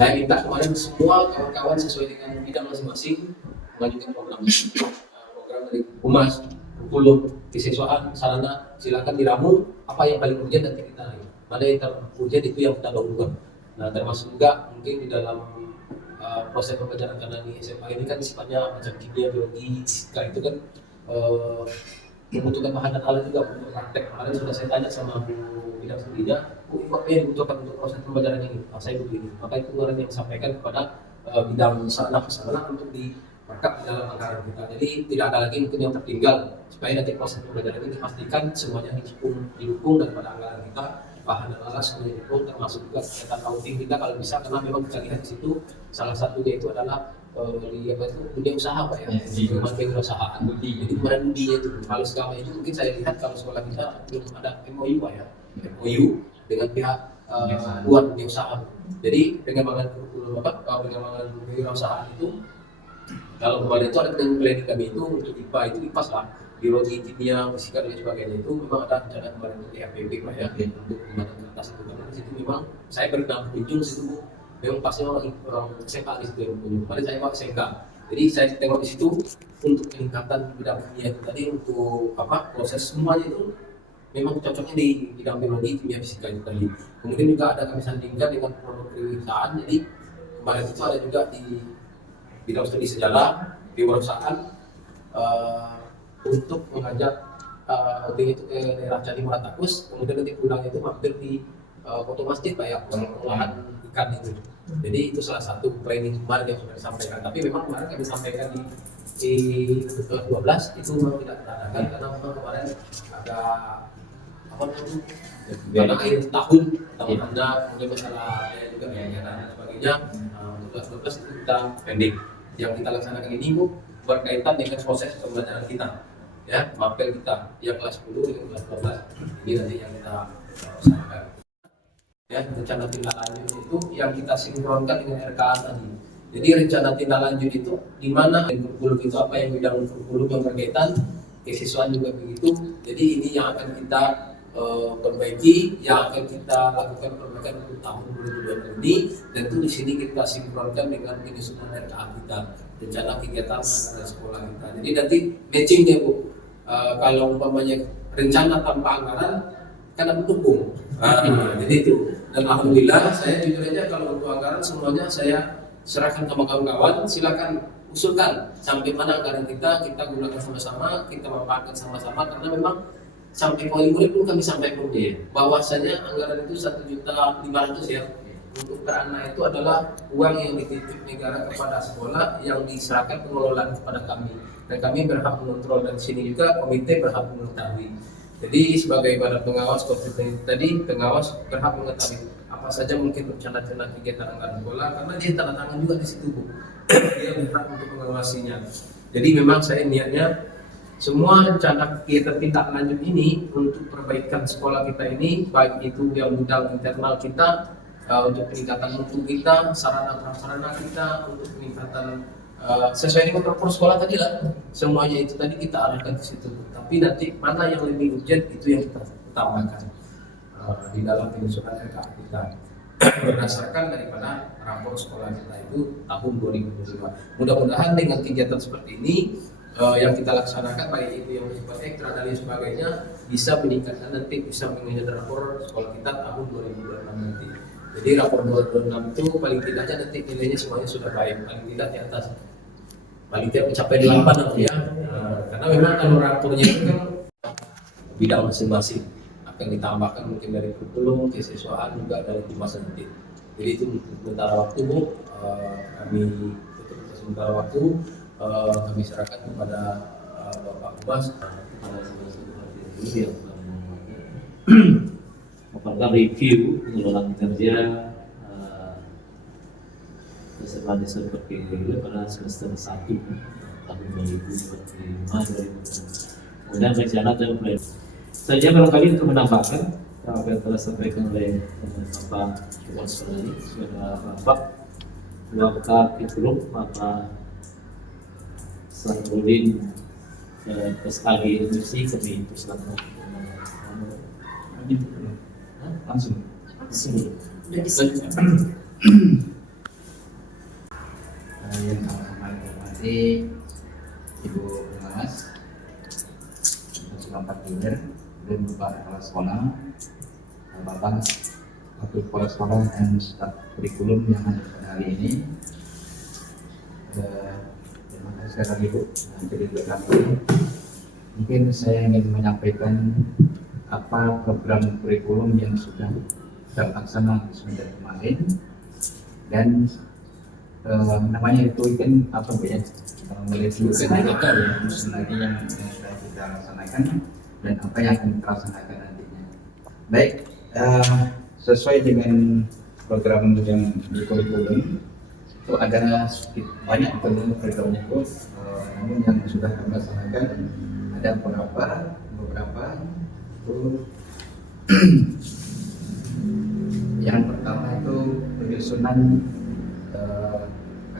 Saya minta kemarin semua kawan-kawan sesuai dengan bidang masing-masing mengajukan program dari humas, kurikulum, kesiswaan, sarana, silakan diramu apa yang paling urgent nanti kita mana yang urgent itu yang kita dahulukan. Nah termasuk juga mungkin di dalam proses pembelajaran karena di SMA ini kan sifatnya macam kimia, biologi, fisika itu kan membutuhkan bahan dan alat juga untuk praktek. Kemarin sudah saya tanya sama Bu bidang studinya, apa yang dibutuhkan untuk proses pembelajaran ini? Nah, saya begini, maka itu kemarin yang disampaikan kepada bidang sarana prasarana untuk diperkap di dalam anggaran kita. Jadi tidak ada lagi mungkin yang tertinggal supaya nanti proses pembelajaran ini dipastikan semuanya didukung daripada anggaran kita, bahan dan alat semuanya didukung, termasuk juga kegiatan outing kita kalau bisa, karena memang kita lihat di situ salah satunya itu adalah di apa itu dunia usaha Pak ya, pengembangan kewirausahaan. Jadi kemarin dunia itu kalau sekarang itu mungkin saya lihat kalau sekolah kita belum ada MOU Pak ya, MOU dengan pihak luar dunia usaha. Jadi pengembangan kurikulum pengembangan kewirausahaan itu kalau kemarin itu ada planning kami itu untuk IPA itu IPAS lah, biologi, kimia, fisika dan sebagainya itu memang ada rencana kemarin untuk IPB Pak ya, untuk pembangunan ke atas itu karena di situ memang saya pernah kunjung situ Bu. Memang pasti orang SMK di situ yang punya. Kemarin saya Pak SMK. Jadi saya tengok di situ untuk peningkatan bidang kimia itu tadi untuk proses semuanya itu memang cocoknya di bidang biologi, kimia, fisika itu tadi. Kemudian juga ada kami sandingkan dengan produk kewirausahaan. Jadi kemarin itu ada juga di bidang studi sejarah, kewirausahaan untuk mengajak outing itu ke daerah Candi Muratakus. Kemudian nanti pulangnya itu mampir di Kota Masjid Pak ya, pengolahan ikan itu. Jadi itu salah satu planning kemarin yang sudah disampaikan. Tapi memang kemarin kami sampaikan di 12 itu memang tidak teradakan karena memang kemarin ada karena akhir tahun Anda kemudian masalah juga biaya dan sebagainya. Untuk 12 itu kita pending. Yang kita laksanakan ini Bu berkaitan dengan proses pembelajaran kita. Ya, mapel kita yang kelas 10 dengan kelas 12. Ini nanti yang kita laksanakan. Ya, rencana tindak lanjut itu yang kita sinkronkan dengan RKA tadi. Jadi rencana tindak lanjut itu di mana kurikulum itu apa yang bidang kurikulum yang berkaitan, kesiswaan juga begitu. Jadi ini yang akan kita perbaiki, yang akan kita lakukan perbaikan untuk tahun 2020 ini. Tentu di sini kita sinkronkan dengan penyusunan RKA kita, rencana kegiatan anggaran sekolah kita. Jadi nanti matchingnya Bu, kalau umpamanya rencana tanpa anggaran kan ada mendukung. Jadi itu. Dan alhamdulillah saya jujur aja kalau untuk anggaran semuanya saya serahkan sama kawan-kawan, silakan usulkan sampai mana anggaran kita gunakan sama-sama, kita manfaatkan sama-sama karena memang sampai poin murid pun kami sampaikan bahwasanya anggaran itu 1.500.000 ya untuk per anak itu adalah uang yang dititip negara kepada sekolah yang diserahkan pengelolaan kepada kami dan kami berhak mengontrol dan sini juga komite berhak mengetahui. Jadi sebagai badan pengawas COVID tadi, pengawas berhak mengetahui apa saja mungkin rencana-rencana kegiatan anggaran sekolah karena dia tanda tangan juga di situ Bu. Dia berhak untuk mengawasinya. Jadi memang saya niatnya semua rencana kegiatan tindak lanjut ini untuk perbaikan sekolah kita ini, baik itu yang bidang internal kita, untuk peningkatan mutu kita, sarana prasarana kita, untuk peningkatan sesuai dengan program sekolah tadi lah, semuanya itu tadi kita arahkan ke situ. Tapi nanti mana yang lebih urgent itu yang kita utamakan di dalam penyusunan RKA kita berdasarkan daripada rapor sekolah kita itu tahun 2022. Mudah-mudahan dengan kegiatan seperti ini yang kita laksanakan baik itu yang bersifat ekstra dan lain sebagainya bisa meningkatkan nanti bisa mengenai rapor sekolah kita tahun 2026 nanti. Jadi rapor 2026 itu paling tidaknya nanti nilainya semuanya sudah baik, paling tidak di atas paling tidak mencapai 8 atau ya. Karena memang kalau rapornya itu kan bidang masing-masing akan ditambahkan mungkin dari kurikulum, kesiswaan juga dari humas nanti. Jadi itu sementara waktu Bu, kami tutup sementara waktu kami serahkan kepada Bapak Humas. Apakah review pengelolaan kerja peserta desa PKL pada semester 1 tahun 2025-2026. Kemudian rencana dan plan. Saja barangkali untuk menambahkan apa yang telah disampaikan oleh Bapak Humas tadi kepada Bapak kurikulum Bapak Sarulin SAG Industri kami persilakan langsung. Udah yang sama-sama dihormati Ibu Pengawas, Bapak Junior, dan Bapak Kepala Sekolah, Bapak Wakil Kepala Sekolah dan staf kurikulum yang ada pada hari ini. Terima kasih sekali lagi Bu. Jadi mungkin saya ingin menyampaikan apa program kurikulum yang sudah terlaksana semester kemarin dan namanya itu kan apa Bu ya? Mulai dulu kan yang sudah kita laksanakan dan apa yang akan kita laksanakan nantinya. Baik, sesuai dengan program yang di kurikulum itu ada banyak programnya Bu, namun yang sudah kami laksanakan ada beberapa itu yang pertama itu penyusunan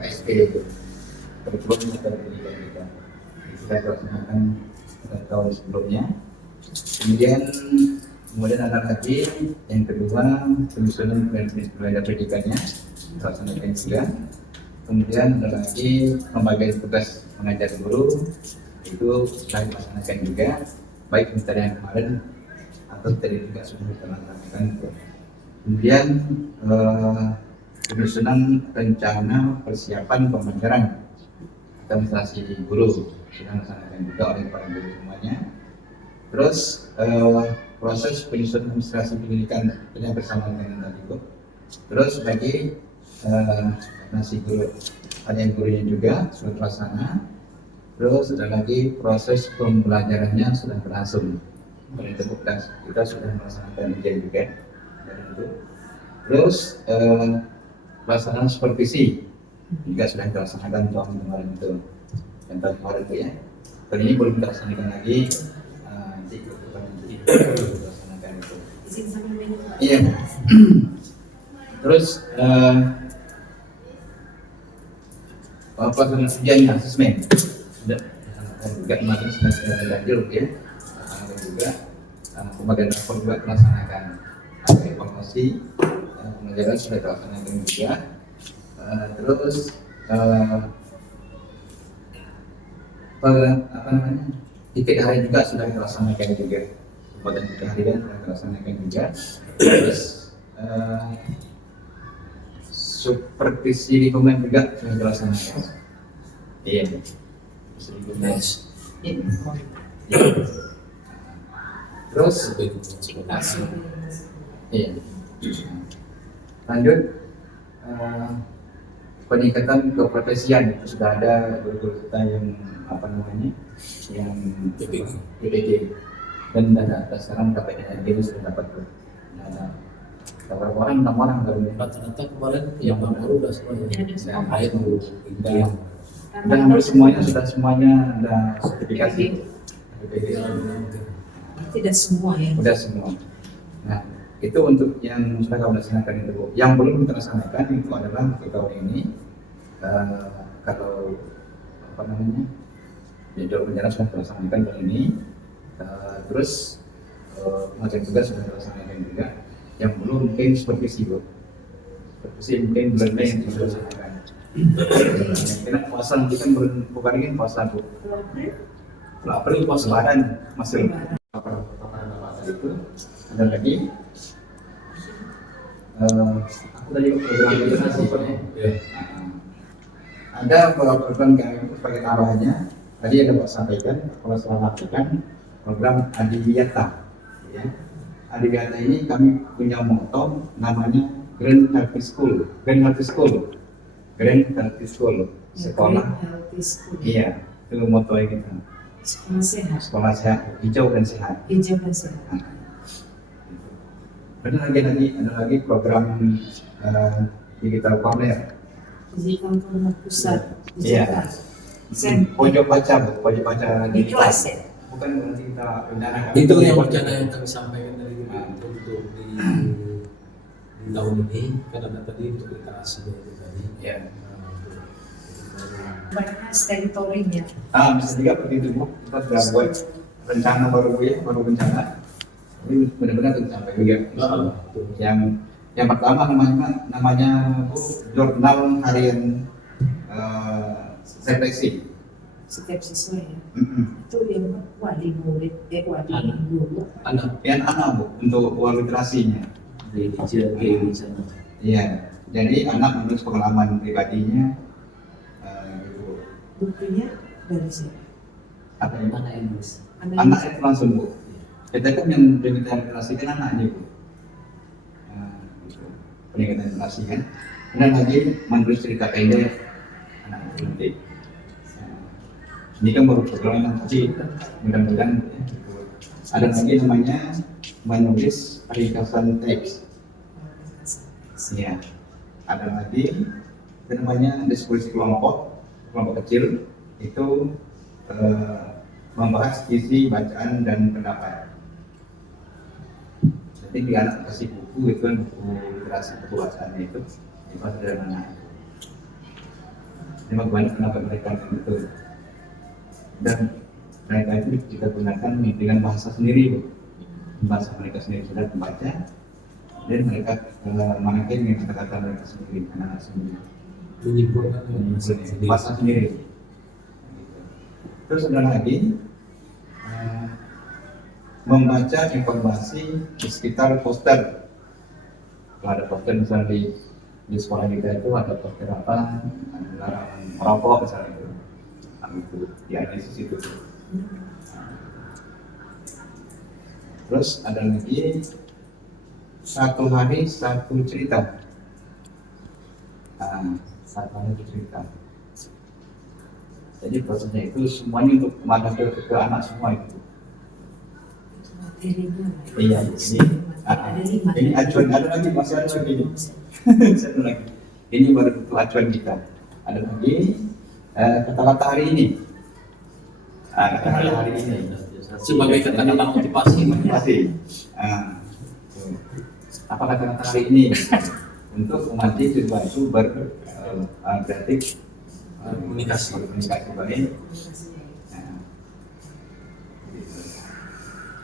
KSP kurikulum dan pendidikan kita sudah dilaksanakan pada tahun sebelumnya. Kemudian ada lagi yang kedua penyusunan prinsip belajar pendidikannya dilaksanakan juga. Kemudian ada lagi pembagian tugas mengajar guru itu sudah dilaksanakan juga, baik semester yang kemarin atau tadi juga sudah kita laksanakan. Kemudian penyusunan rencana persiapan pembelajaran administrasi guru sudah dilaksanakan juga oleh para guru semuanya. Terus proses penyusunan administrasi pendidikan yang bersama dengan tadi Bu. Terus bagi nasi guru, harian gurunya juga sudah terlaksana. Terus ada lagi proses pembelajarannya sudah berlangsung. Kita sudah melaksanakan ujian juga. Terus pelaksanaan supervisi juga sudah dilaksanakan tahun kemarin itu. Dan tahun kemarin itu ya. Kali ini belum dilaksanakan lagi. Nanti dilaksanakan itu. Iya. Terus pelaksanaan ujiannya asesmen sudah juga kemarin sudah lanjut ya. Dan juga pembagian rapor juga dilaksanakan. Evaluasi pengajaran sudah dilaksanakan juga. Terus titik harian juga sudah dilaksanakan juga. Pembuatan titik harian sudah dilaksanakan juga. Terus supervisi lingkungan juga sudah dilaksanakan. Iya. Terus iya. Lanjut peningkatan keprofesian sudah ada guru-guru kita yang yang PPG dan ada sekarang KPN ini sudah dapat ada beberapa orang 6 orang baru Rata-rata kemarin yang baru udah semuanya. dan hampir semuanya sudah ada sertifikasi PPG. Tidak semua ya. Sudah semua. Nah, itu untuk yang sudah kami laksanakan itu Bu. Yang belum terlaksanakan itu adalah untuk tahun ini kalau jadwal penjara sudah terlaksanakan tahun ini. Terus pengajian tugas sudah terlaksanakan juga. Yang belum mungkin supervisi Bu. Supervisi mungkin bulan Mei yang sudah terlaksanakan. Karena puasa nanti kan bukan ini puasa Bu. Kalau April puasa Lebaran masih apa itu. Ada lagi aku tadi program literasi ya. Ada program yang sebagai arahannya tadi ada Pak sampaikan kalau selamatkan program Adiwiyata ya. Adiwiyata ini kami punya moto namanya Grand Healthy School sekolah iya itu moto kita sekolah sehat hijau dan sehat. Ada lagi program digital corner. Digital corner pusat. Iya. Pojok baca Di kelas ya. Bukan berarti kita rencanakan. Itu yang rencana yang kami sampaikan dari untuk di tahun ini kan ada tadi untuk literasi itu tadi. Iya. Bagaimana teritorinya? Bisa juga begitu Bu. Kita sudah buat rencana baru rencana. Ini benar-benar tercapai juga. Yang pertama namanya Bu jurnal harian seleksi. Setiap siswa ya. Mm-mm. Itu yang wali murid, wali Anak. guru. Anak Yang anak Bu, untuk uang literasinya. dari kecil kayak di sana. Iya, jadi anak menulis pengalaman pribadinya, gitu. Bukunya dari siapa? Apa ya? Anak Inggris. Anak itu langsung Bu. Kita kan yang pendidikan literasi kan anaknya Bu. Gitu. Pendidikan literasi kan. Dan lagi menulis cerita pendek anak itu nanti. Ini kan baru program yang tadi, mudah-mudahan gitu. Ada lagi namanya menulis ringkasan teks. Ya, ada lagi itu namanya diskusi kelompok kecil itu membahas isi bacaan dan pendapat. Jadi di anak kasih buku itu kan buku literasi kebacaannya itu sederhana. Ini banyak pendapat mereka yang itu. Dan mereka itu kita gunakan dengan bahasa sendiri, Bu. Bahasa mereka sendiri sudah membaca dan mereka mengerti dengan kata-kata mereka sendiri, anak-anak sendiri. Menyimpulkan Bahasa sendiri. Terus ada lagi membaca informasi di sekitar poster. Kalau ada poster misalnya di sekolah kita itu ada poster apa, larangan merokok misalnya itu. Itu dianalisis itu. Terus ada lagi satu hari satu cerita. Satu hari satu cerita. Jadi prosesnya itu semuanya untuk mengajar ke anak semua itu. Itu materinya. Iya, Ada 5. ini acuan, ada lagi masih acuan ini. Satu lagi. Ini baru itu acuan kita. Ada lagi kata-kata hari ini. Kata-kata hari ini. sebagai kata-kata motivasi. Motivasi. Apa kata-kata hari ini? Untuk memantik siswa itu berkreatif, Komunikasi. berkomunikasi baik.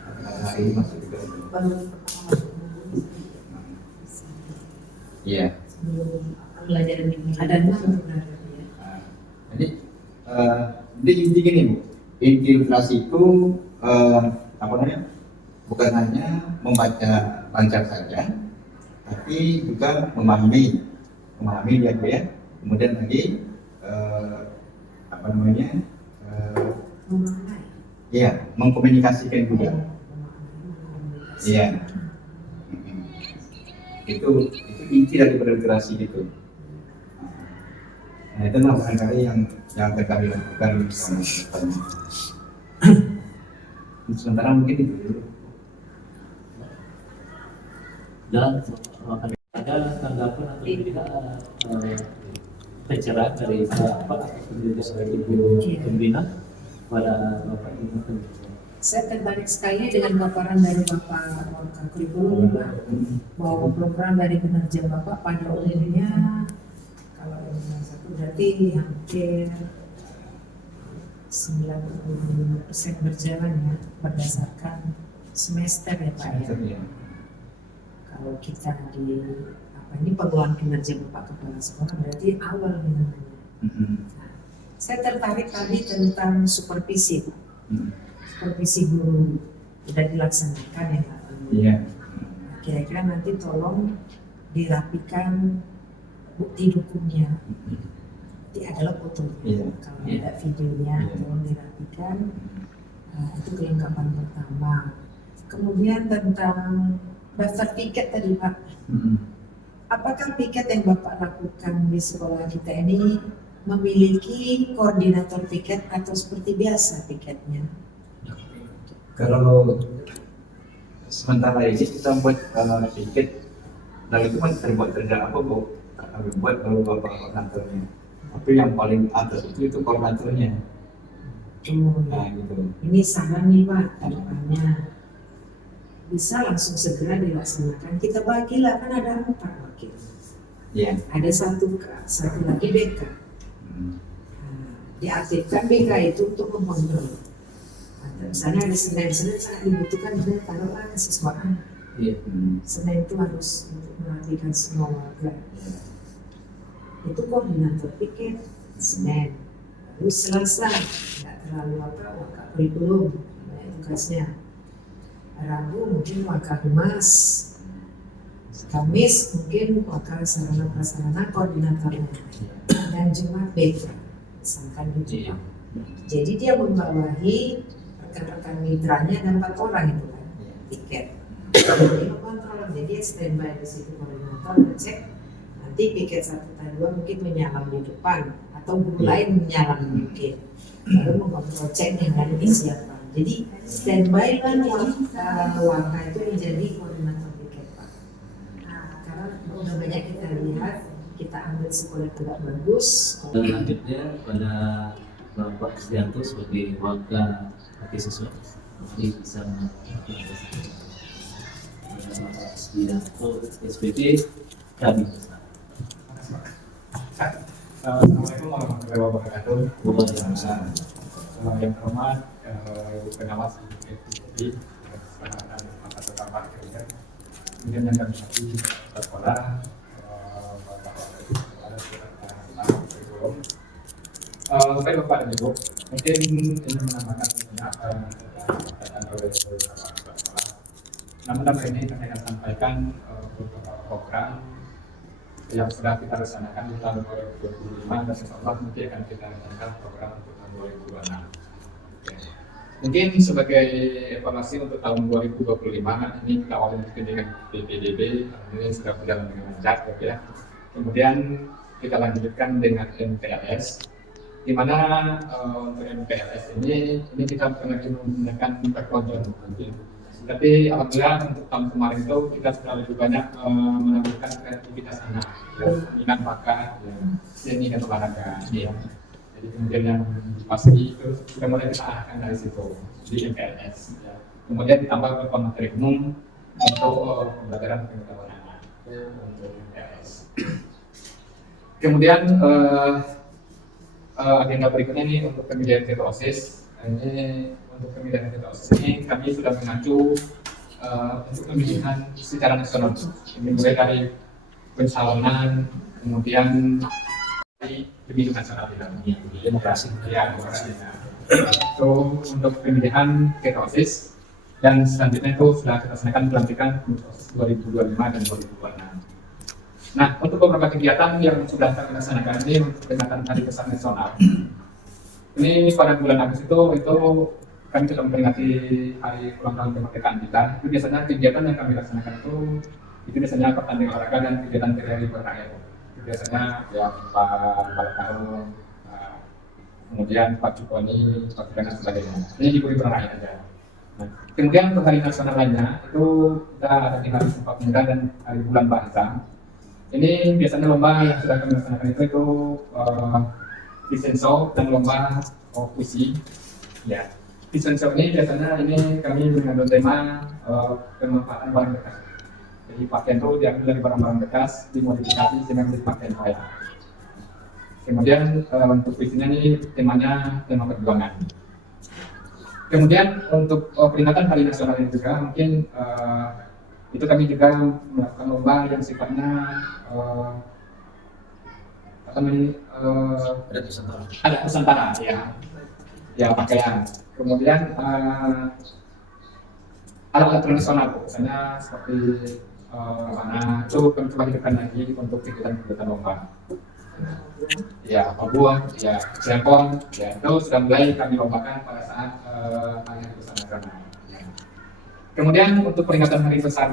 Kata-kata hari ini masuk juga itu. Iya. Pembelajaran ini ada 6 sebenarnya. Jadi inti gini Bu, inti literasi itu apa namanya, bukan hanya membaca lancar saja, tapi juga memahami dia Bu ya. Kemudian lagi apa namanya, Memaknai. ya mengkomunikasikan juga. Iya. Itu inti daripada literasi itu. Nah, itu barangkali yang kami lakukan sama teman. Sementara mungkin itu dulu. Dan ada tanggapan atau juga pencerahan dari Pak Ibu Pembina pada Bapak Ibu. Saya tertarik sekali dengan paparan dari Bapak Wakil Kurikulum bahwa program dari kinerja Bapak pada umumnya kalau yang satu berarti hampir 95% berjalan ya berdasarkan semester ya Pak ya. Kalau kita di ini pengelolaan kinerja Bapak Kepala Sekolah berarti awal namanya. Nah, saya tertarik tadi tentang supervisi Pak. Supervisi guru sudah dilaksanakan ya Pak. Iya. Kira-kira nanti tolong dirapikan bukti dukungnya. Nanti adalah fotonya. Iya. Kalau ada videonya tolong dirapikan. Itu kelengkapan pertama. Kemudian tentang daftar piket tadi Pak. Apakah piket yang Bapak lakukan di sekolah kita ini memiliki koordinator piket atau seperti biasa piketnya? Kalau sementara ini kita buat tiket, dan itu kan terbuat dari apa Bu? Kami buat kalau Bapak koordinatornya. Tapi yang paling atas itu koordinatornya. Nah gitu. Ini saran nih Pak, kedepannya bisa langsung segera dilaksanakan. Kita bagilah, kan ada 4 wakil. Iya. Ada 1 K, 1 lagi BK. Diaktifkan BK itu untuk mengontrol. Misalnya ada Senin sangat dibutuhkan juga taruhlah kesiswaan. Iya. Senin itu harus untuk melatihkan semua warga. Itu koordinator piket Senin. Lalu Selasa nggak terlalu waka kurikulum banyak tugasnya. Rabu mungkin waka humas, Kamis mungkin waka sarana prasarana koordinatornya, dan Jumat beda, misalkan gitu. Jadi dia membawahi rekan-rekan mitranya dan 4 orang itu kan tiket. Jadi mengontrol, jadi standby di situ koordinator ngecek nanti piket 1 dan 2 mungkin menyalam di depan atau guru lain menyalam mungkin, lalu mengontrol cek yang ada di siapa. Jadi standby kan waka itu menjadi koordinator piket Pak. Nah, karena udah banyak kita lihat, kita ambil sekolah tidak bagus. Dan selanjutnya pada Bapak Sedianto sebagai wakil siswa, jadi bisa Bapak Sedianto SPP kami. Assalamualaikum warahmatullahi wabarakatuh. Yang terhormat Ibu Pengawas SPP dan mata terhormat kerja. Kemudian yang kami hormati kepala sekolah, Bapak kurikulum. Bapak dan Ibu, mungkin ini menambahkan apa yang disampaikan oleh Bapak sekolah. Namun dalam ini kami akan sampaikan beberapa program yang sudah kita laksanakan di tahun 2025 dan insya mungkin akan kita laksanakan program untuk tahun 2026. Mungkin sebagai evaluasi untuk tahun 2025 ini kita awali dengan PPDB, ini sudah berjalan dengan lancar ya. Kemudian kita lanjutkan dengan MPLS, di mana untuk MPLS ini kita pernah menggunakan berkontrol mungkin. Tapi alhamdulillah untuk tahun kemarin itu kita sudah lebih banyak menampilkan kreativitas anak, minat bakat, seni dan olahraga. Ya. Jadi kemudian yang pasti itu sudah mulai kita arahkan dari situ di MPLS. Ya. Kemudian ditambah beberapa materi umum untuk pembelajaran pengetahuan anak untuk MPLS. Kemudian agenda berikutnya ini untuk pemilihan ketua OSIS. Ini untuk pemilihan ketua OSIS ini kami sudah mengacu untuk pemilihan secara nasional. Ini mulai dari pencalonan, kemudian dari pemilihan nasional Demokrasi. ya, demokrasi. Itu untuk pemilihan ketua OSIS dan selanjutnya itu sudah kita laksanakan pelantikan OSIS 2025 dan 2026. Nah, untuk beberapa kegiatan yang sudah kami laksanakan ini untuk peringatan Hari Besar Nasional. Ini pada bulan Agustus itu kami sudah memperingati hari ulang tahun kemerdekaan kita. Itu biasanya kegiatan yang kami laksanakan itu biasanya pertandingan olahraga dan kegiatan hari berrakyat. Itu biasanya ya balap karung, kemudian pacu poni, pacu dan sebagainya. Ini di berrakyat aja. Nah, kemudian untuk hari nasional lainnya itu kita ada di hari Sumpah Pemuda dan hari Bulan Bahasa. Ini biasanya lomba yang sudah kami laksanakan itu Vicenzo dan lomba puisi. Ya, Vicenzo ini biasanya ini kami mengambil tema pemanfaatan barang bekas. Jadi pakaian itu diambil dari barang-barang bekas, dimodifikasi sehingga menjadi pakaian layak. Kemudian untuk puisinya ini temanya tema perjuangan. Kemudian untuk peringatan Hari Nasional ini juga mungkin itu kami juga melakukan lomba yang sifatnya adat Nusantara ya pakaian. Kemudian alat tradisional, misalnya seperti mana itu kami coba hidupkan lagi untuk kegiatan lomba. Ya, obor, ya, jempol, ya itu sudah mulai kami lombakan pada saat hari besar nasional. Kemudian untuk peringatan hari besar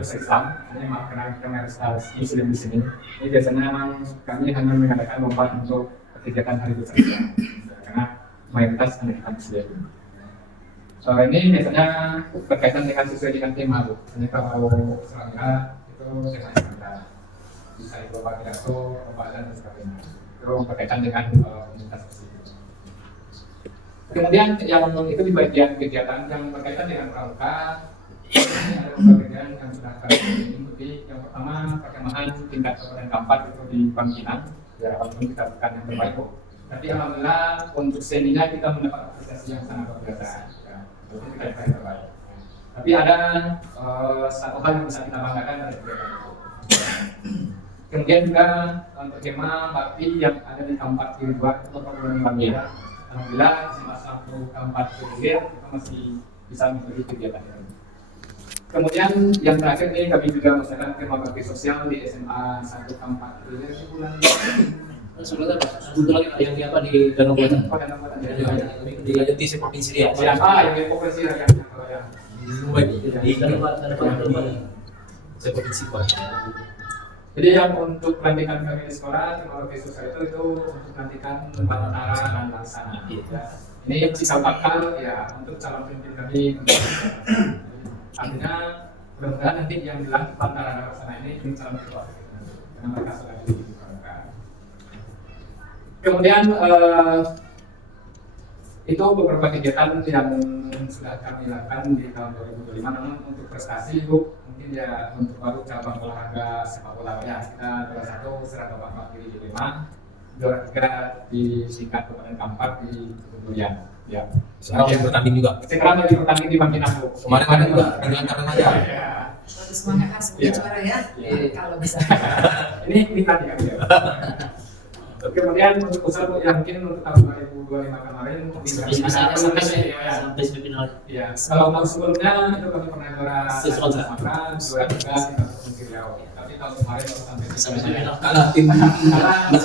Islam, ini maaf karena kita harus Muslim di sini. Ini biasanya kami hanya mengadakan lomba untuk kegiatan hari besar Islam, karena mayoritas anak Muslim. Ini biasanya berkaitan dengan sesuai dengan tema, Bu. Ini kalau serangga itu temanya serangga, bisa itu lomba pidato, lomba dan sebagainya. Itu berkaitan dengan komunitas tersebut. Kemudian yang itu di bagian kegiatan yang berkaitan dengan pramuka, ini ada beberapa kegiatan yang sudah kami ikuti. Yang pertama perkemahan tingkat kabupaten keempat itu di Pangkinang, ya walaupun kita bukan yang terbaik, tapi alhamdulillah untuk seninya kita mendapat apresiasi yang sangat luar biasa. Ya, itu kita yang terbaik. Tapi ada satu hal yang bisa kita banggakan dari kegiatan itu. Kemudian juga untuk tema bakti yang ada di Kampar di luar atau perguruan Bangkira. Alhamdulillah SMA 1 Kampar Kirilir kita masih bisa mengikuti kegiatan ini. Kemudian yang terakhir ini kami juga melaksanakan tema bakti sosial di SMA 1 Kampar Kirilir di bulan Sebenarnya kebetulan yang di apa di Danau Buatan. Di Lanjuti provinsi dia. yang di provinsi yang Di Danau Buatan. Saya provinsi Pak. Jadi yang untuk pelantikan kami di sekolah tema bakti sosial itu untuk pelantikan Bantara dan Laksana. Ya. Ini cikal bakal ya untuk calon pemimpin kami. Artinya mudah-mudahan nanti yang dilantik Bantara dan Laksana ini calon ketua. Karena mereka sudah dibuka. Kemudian itu beberapa kegiatan yang sudah kami lakukan di tahun 2025. Namun untuk prestasi itu mungkin ya untuk baru cabang olahraga sepak bola ya kita juara 1 Serang Bapak Wakil di 5, juara 3 di tingkat Kabupaten Kampar di Kebutuhan. Ya. Sekarang yang bertanding juga. Sekarang lagi bertanding di Bangkinang. Kemarin ada juga dengan karena aja. Ya. Selalu semangat harus punya juara ya. Kalau bisa. Ini tadi kan ya. Kemudian untuk usaha yang mungkin untuk tahun 2025 kemarin sampai semifinal. Ya, kalau tahun sebelumnya itu kami pernah juara Sumatera, juara 3 di Provinsi Riau. Tapi tahun kemarin baru sampai semifinal. Kalah tim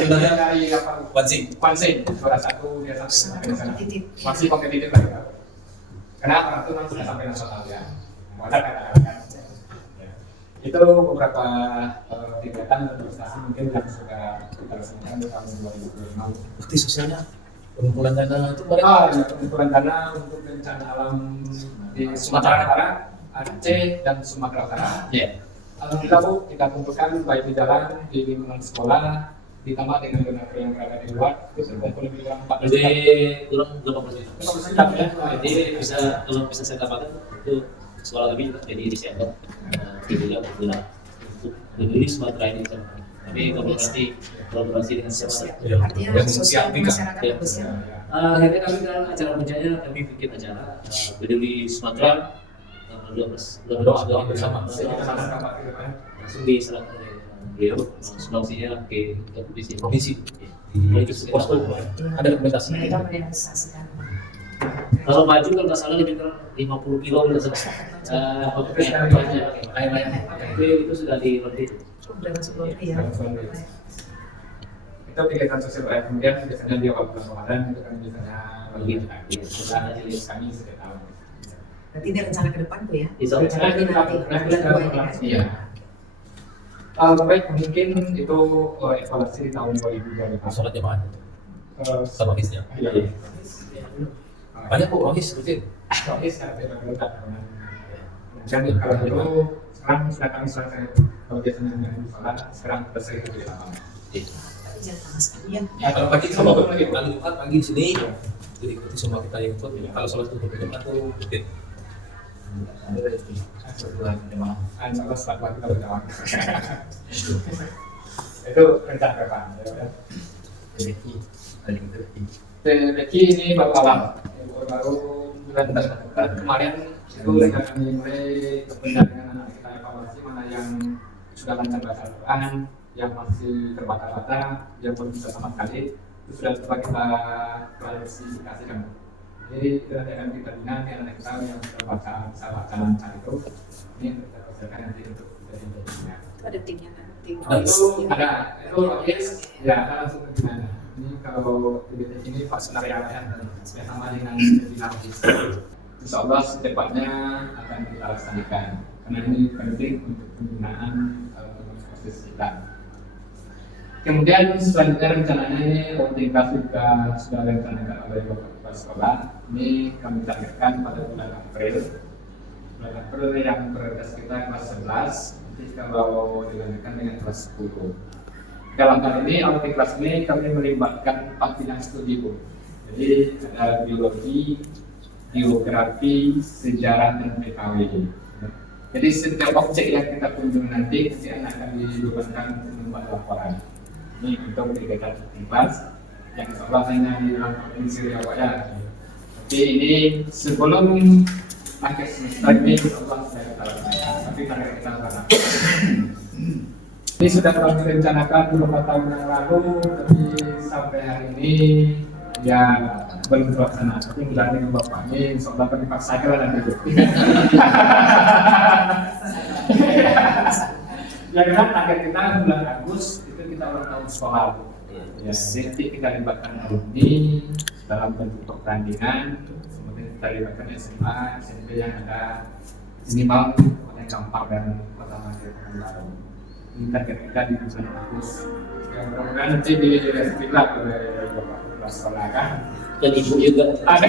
dari apa? Wansing juara 1 dia sampai sana. Masih kompetitif lagi. Karena orang itu memang sudah sampai nasional ya. Modal kan. Itu beberapa kegiatan dan prestasi mungkin yang sudah kita laksanakan di tahun 2025. Bakti sosialnya pengumpulan dana itu Ya, pengumpulan dana untuk bencana alam di Sumatera Barat, Aceh dan Sumatera Utara. ya. Alhamdulillah Bu, kita kumpulkan baik di jalan, di lingkungan sekolah, ditambah dengan donatur yang berada di luar, itu sudah lebih kurang 4 Jadi juta. kurang 80%. 50% ya. Jadi bisa kalau bisa saya katakan itu sekolah kami juga jadi Desember juga bergerak untuk peduli Sumatera ini kan. Kami kolaborasi dengan siapa? Artinya sosial masyarakat bagus ya. Akhirnya kami dalam acara puncaknya kami bikin acara peduli Sumatera 12 doa bersama Kita sama-sama ke depan. langsung diserahkan oleh beliau solusinya ke provinsi. Di posko ada dokumentasinya. Kita merealisasikan. Kalau maju kalau nggak salah lebih kurang 50 kilo udah selesai. Tapi itu sudah dilatih. Sudah masuk lobby ya. Itu kegiatan sosial lain. Kemudian biasanya di awal bulan Ramadan itu kan biasanya sudah jenis kami setiap tahun. Berarti ini rencana ke depan tuh ya. Insya Allah. Rencana nanti bulan 2 ini kan. Iya. Baik, mungkin itu evaluasi di tahun 2025. Sholat jamaah sama isnya. Iya. Banyak kok wahis rutin. Rohis ya, tidak berlekat. Dan kalau itu sekarang sudah kami selesai. Kalau biasanya dengan sholat, sekarang selesai itu di lapangan. Jangan panas sekali ya. Kalau pagi sama lagi Jumat pagi di sini. Jadi ikuti semua kita yang ikut. Kalau sholat itu berjamaah tuh rutin. Insya setelah kita berjalan. Itu rencana ke depan. Reki ini baru awal. Baru bulan kemarin itu sudah kami mulai berbincang dengan anak kita evaluasi mana yang sudah lancar baca Al-Quran, yang masih terbata-bata, yang belum bisa sama sekali, itu sudah coba kita klarifikasikan. Jadi itu nanti akan kita bina anak kita yang sudah bisa baca lancar itu, ini kita persiapkan nanti untuk jadi bagiannya. Itu ada timnya kan. Itu ada, itu yes, ya ada langsung ke gimana. Ini kalau TBT ini pas penarian sama dengan dinamis. Insya Allah secepatnya akan kita laksanakan karena ini penting untuk pembinaan proses kita. Kemudian selanjutnya rencananya ini tingkat juga sudah direncanakan oleh Bapak Sekolah. Ini kami targetkan pada bulan April. Bulan April yang prioritas kita kelas 11. Nanti kalau dilanjutkan dengan kelas 10. Dalam hal ini, audit kelas ini kami melibatkan 4 bidang studi Bu. Jadi ada biologi, geografi, sejarah, dan PKW. Jadi setiap objek yang kita kunjungi nanti akan dibebankan untuk membuat laporan. Ini untuk kegiatan kelas yang insya Allah hanya di dalam provinsi Riau ya. Tapi ini sebelum akhir semester ini insya Allah sudah kita lakukan. Tapi karena kita berharap Ini sudah kami rencanakan beberapa tahun yang lalu, tapi sampai hari ini ya belum terlaksana. Tapi bulan dengan Bapak ini, insya Allah akan dipaksakan lah nanti. Ya kan target kita bulan Agustus itu kita ulang tahun sekolah. Ya, nanti kita libatkan alumni dalam bentuk pertandingan, kemudian kita libatkan SMA, SMP yang ada minimal Kota Kampar dan Kota Magelang Baru. Ini target kita di bulan Agustus. Yang mudah-mudahan nanti direspektilah oleh Bapak Kepala Sekolah kan. Dan ibu juga. Ada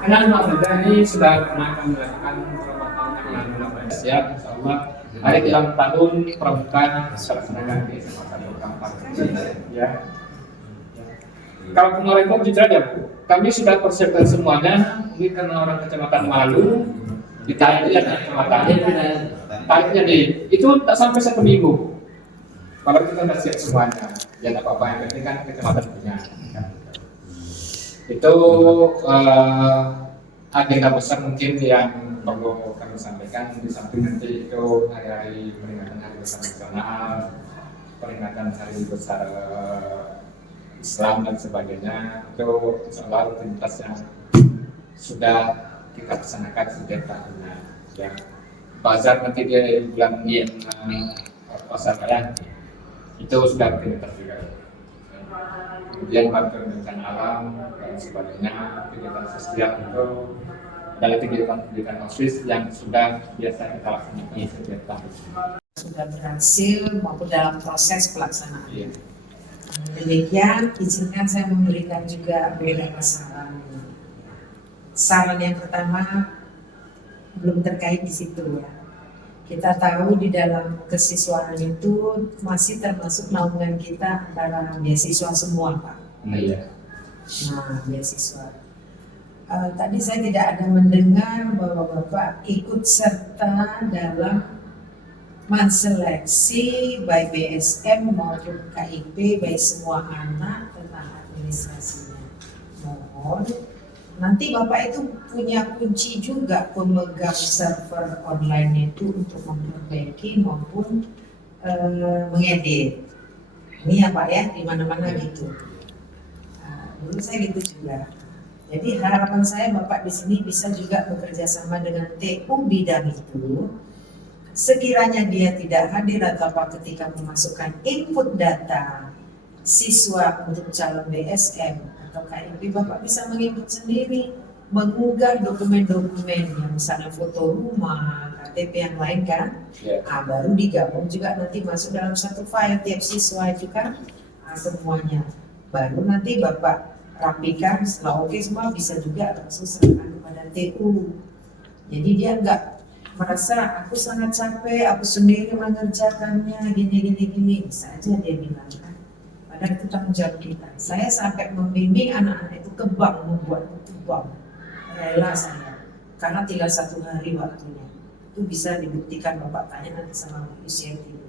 karena Alhamdulillah ini sudah pernah kami lakukan beberapa tahun yang lalu. Siap, insya Allah. Hari ulang tahun pramuka dilaksanakan di SMA 1 Kampar. Ya. Kalau kemarin pun jujur aja, kami sudah persiapkan semuanya. Ini karena orang kecamatan Malu, kita lihat kecamatannya, tariknya itu tak sampai 1 minggu. Kalau kita sudah siap semuanya, ya tak apa-apa, yang penting kan kecamatan punya. Itu agenda besar mungkin yang perlu kami sampaikan. Di samping nanti itu hari-hari peringatan hari besar nasional, peringatan hari besar Islam dan sebagainya, itu selalu rutinitas yang sudah kita laksanakan setiap tahunnya. Ya, bazar nanti di bulan pasar raya itu sudah rutinitas juga. Kemudian bantuan bencana alam dan sebagainya, kegiatan sosial itu adalah kegiatan OSIS yang sudah biasa kita laksanakan setiap tahun. Sudah berhasil maupun dalam proses pelaksanaan. Iya. Demikian, izinkan saya memberikan juga beberapa saran. Saran yang pertama belum terkait di situ ya. Kita tahu di dalam kesiswaan itu masih termasuk naungan kita antara beasiswa semua, Pak. Iya. Nah, beasiswa. Tadi saya tidak ada mendengar bahwa Bapak ikut serta dalam menseleksi baik BSM maupun KIP, baik semua anak tentang administrasinya. Mohon nanti Bapak itu punya kunci juga pemegang server online itu untuk memperbaiki maupun mengedit. Ini ya Pak ya, di mana-mana gitu. Dulu saya gitu juga. Jadi harapan saya Bapak di sini bisa juga bekerja sama dengan TU bidang itu. Sekiranya dia tidak hadir atau apa ketika memasukkan input data siswa untuk calon BSM atau KIP, Bapak bisa menginput sendiri, mengunggah dokumen-dokumen yang misalnya foto rumah, KTP yang lain kan, baru digabung juga nanti masuk dalam satu file tiap siswa itu kan, semuanya. Baru nanti Bapak rapikan, setelah oke semua bisa juga langsung serahkan kepada TU. Jadi dia enggak merasa aku sangat capek, aku sendiri mengerjakannya, gini, bisa aja dia bilang kan. Padahal itu tanggung jawab kita. Saya sampai membimbing anak-anak itu ke bank, membuat buku bank. Rela saya, karena tinggal 1 hari waktunya. Itu bisa dibuktikan, Bapak tanya nanti sama Bu Yusiati.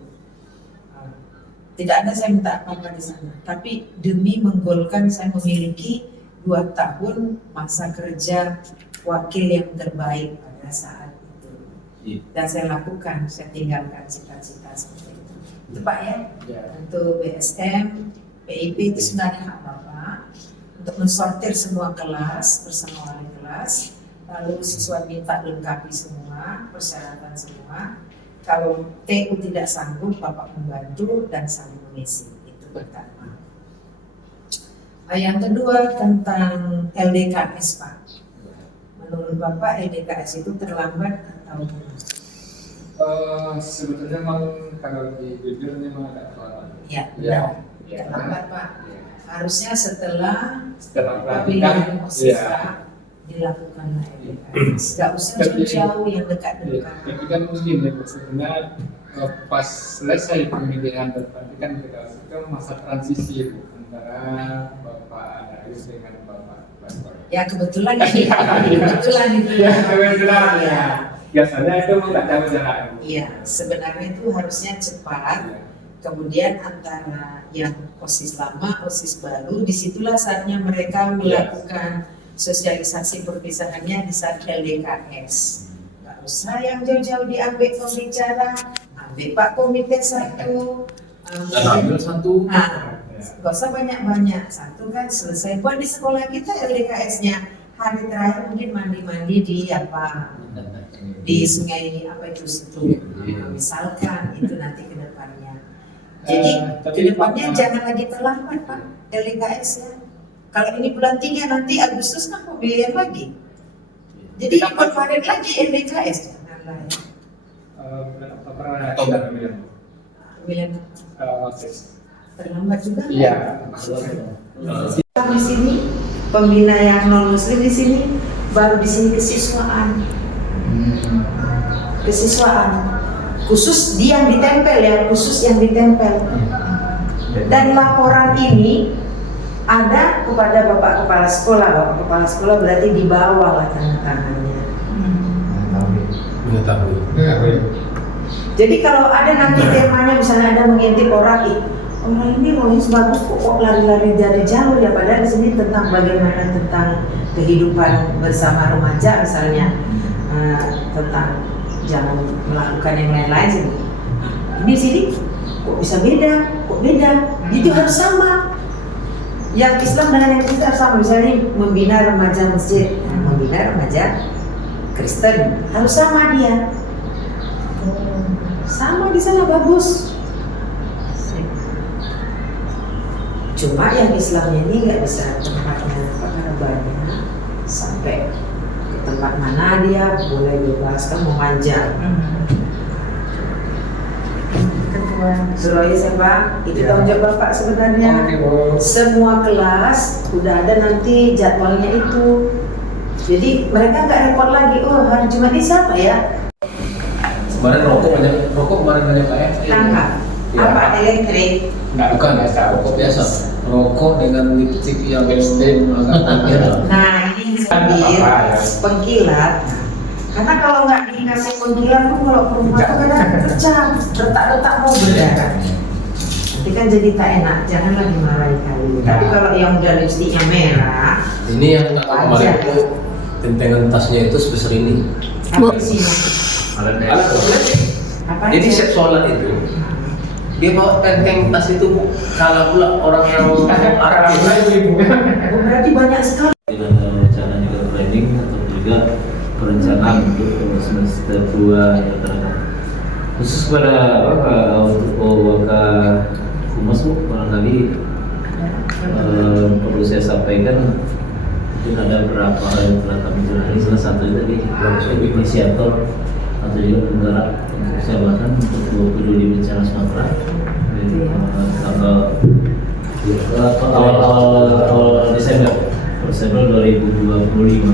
Tidak ada saya minta apa-apa di sana, tapi demi menggolkan saya memiliki 2 tahun masa kerja wakil yang terbaik pada saat itu. Dan saya lakukan, saya tinggalkan cita-cita seperti itu. Itu Pak ya, untuk BSM, PIP itu sudah ada hak Bapak untuk mensortir semua kelas bersama wali kelas, lalu siswa minta lengkapi semua, persyaratan semua. Kalau TU tidak sanggup, Bapak membantu dan saling mengisi. Itu pertama. Yang kedua tentang LDKS Pak. Menurut Bapak LDKS itu terlambat atau belum? Sebetulnya memang kalau jujur memang agak terlambat. Ya, benar. Terlambat Pak. Harusnya setelah pelatihan pemilihan OSIS Pak, dilakukan LDKS. Gak usah jauh-jauh yang dekat-dekat. Tapi kan mungkin ya sebenarnya pas selesai pemilihan dan pelantikan LDKS itu masa transisi Bu, antara Bapak Darius dengan Bapak Baskoro. Ya kebetulan ini, kebetulan itu. Ya kebetulan ya. Biasanya itu nggak jauh jarak. Iya, sebenarnya itu harusnya cepat. Kemudian antara yang OSIS lama, OSIS baru, disitulah saatnya mereka melakukan sosialisasi perpisahannya di saat LDKS. Nggak usah yang jauh-jauh diambil pembicara, Pak komite satu, Dan ambil satu. nah, gak usah banyak-banyak, satu kan selesai. Buat di sekolah kita LDKS-nya hari terakhir mungkin mandi-mandi di apa, di sungai apa itu situ, misalkan itu nanti ke depannya. Jadi ke depannya jangan lagi terlambat Pak LDKS-nya. Kalau ini bulan 3 nanti Agustus kan pemilihan lagi. Jadi ikut Maret lagi LDKS. Jangan lah ya. Pemilihan terlambat juga. Iya. Di sini pembina yang non muslim di sini, baru di sini kesiswaan. Kesiswaan khusus dia yang ditempel ya, khusus yang ditempel. Dan laporan ini ada kepada Bapak Kepala Sekolah. Bapak Kepala Sekolah berarti di bawah lah tanda tangannya. Mengetahui. Jadi kalau ada nanti temanya misalnya ada mengintip orang ini rohis bagus kok lari-lari dari jauh ya, padahal di sini tentang bagaimana tentang kehidupan bersama remaja misalnya, tentang jangan melakukan yang lain-lain sih. Ini sini kok bisa beda, kok beda? Itu harus sama. Yang Islam dengan yang Kristen harus sama. Misalnya membina remaja masjid, membina remaja Kristen harus sama dia. Sama di sana bagus. Cuma yang Islamnya ini nggak bisa tempatnya karena banyak sampai ke tempat mana dia boleh bebas kan mau manja. Suraya siapa? Itu tanggung jawab Bapak sebenarnya. Semua kelas udah ada nanti jadwalnya itu. Jadi mereka nggak repot lagi. Oh hari Jumat ini siapa ya? Kemarin rokok kemarin banyak Pak ya? Tangkap. Ya. Apa elektrik? Nggak, bukan biasa. Rokok biasa. Rokok dengan lipstick yang agak merah. Nah ini sambil pengkilat. Karena kalau nggak dikasih pengkilat tuh kalau ke rumah tuh kadang pecah, retak-retak mau berdarah. Nanti kan jadi tak enak, janganlah dimarahi kali. Tapi kalau yang udah lipstiknya merah, Ini yang kemarin itu tentengan tasnya itu sebesar ini. apa isinya? Alat kosmetik. Apa Jadi aja? set sholat itu dia bawa tenteng tas itu Bu. Kalah pula orang yang Arab itu. Oh, berarti banyak sekali. Tidak ada rencana juga planning atau juga perencanaan untuk semester 2 yang terdekat. Khusus pada untuk Waka Humas Bu, barangkali perlu saya sampaikan mungkin ada beberapa hal yang telah kami jalani. Salah satu tadi inisiator atau juga penggerak persahabatan untuk peduli bencana Sumatera. Awal Desember 2025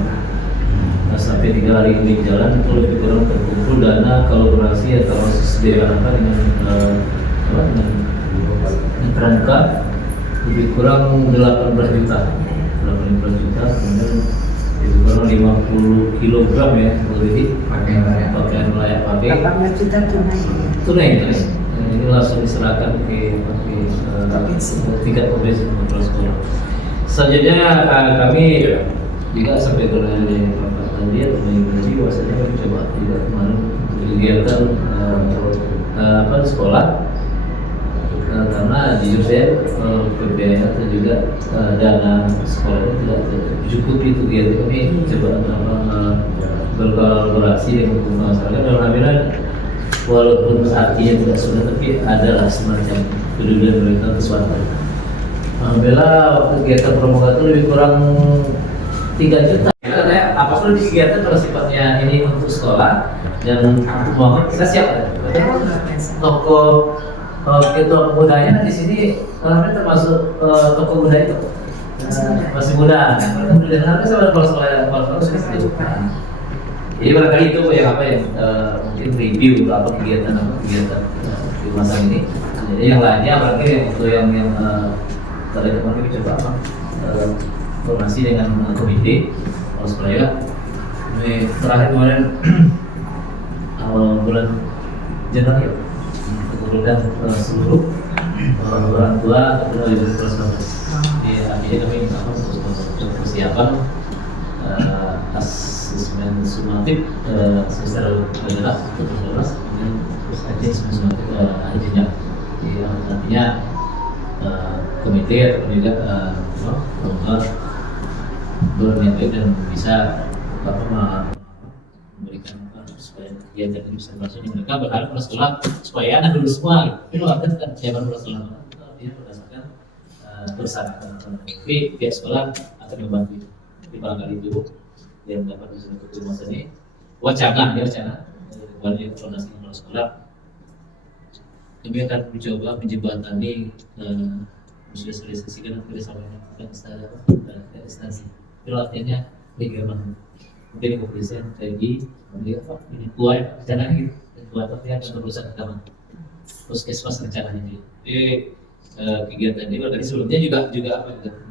sampai 3 hari ini jalan itu lebih kurang terkumpul dana kolaborasi atau sederhana dengan Pramuka lebih kurang 18 juta, kemudian lebih kurang 50 kilogram ya lebih pakaian layak pakai 18 juta tunai. Ini langsung diserahkan ke tingkat provinsi kepala sekolah. Selanjutnya kami juga sampai dari Bapak tadi atau menjadi bahwasanya kami coba juga kemarin kegiatan sekolah karena jujur saya PBN atau juga dana sekolah itu tidak cukup itu kegiatan kami coba berkolaborasi dengan masyarakat dan alhamdulillah walaupun artinya tidak sudah tapi adalah semacam kedudukan mereka ke suatu. Alhamdulillah waktu kegiatan pramuka itu lebih kurang 3 juta. Kita apapun di kegiatan kalau sifatnya ini untuk sekolah dan untuk bangun kita siap. Toko budaya di sini alhamdulillah termasuk toko budaya itu masih muda. Kemudian harga sama sekolah sudah cukup. Jadi barangkali itu yang mungkin review apa kegiatan di masa ini. Jadi yang lainnya barangkali untuk yang tadi kemarin kita coba koordinasi dengan komite supaya ini terakhir kemarin awal bulan Januari kemudian seluruh orang tua atau dari kelas 12. Jadi akhirnya kami untuk persiapan asesmen sumatif semester 12 terus aja sesuatu akhirnya artinya komite atau tidak berniat dan bisa memberikan supaya kegiatan ini bisa berlangsung. Mereka berharap sekolah supaya anak lulus semua. Itu akan siapa sekolah artinya berdasarkan persyaratan. Tapi pihak sekolah akan membantu. Di barangkali itu yang dapat disebut masa ini wacana kembali informasi kepala sekolah. Kami akan mencoba menjembatani mensosialisasikan kerjasama dengan instansi. Itu artinya bagaimana mungkin kepolisian, TNI, ini kuat rencana gitu, kuat tapi ada berurusan agama. Puskesmas rencananya juga. Jadi kegiatan ini berarti sebelumnya juga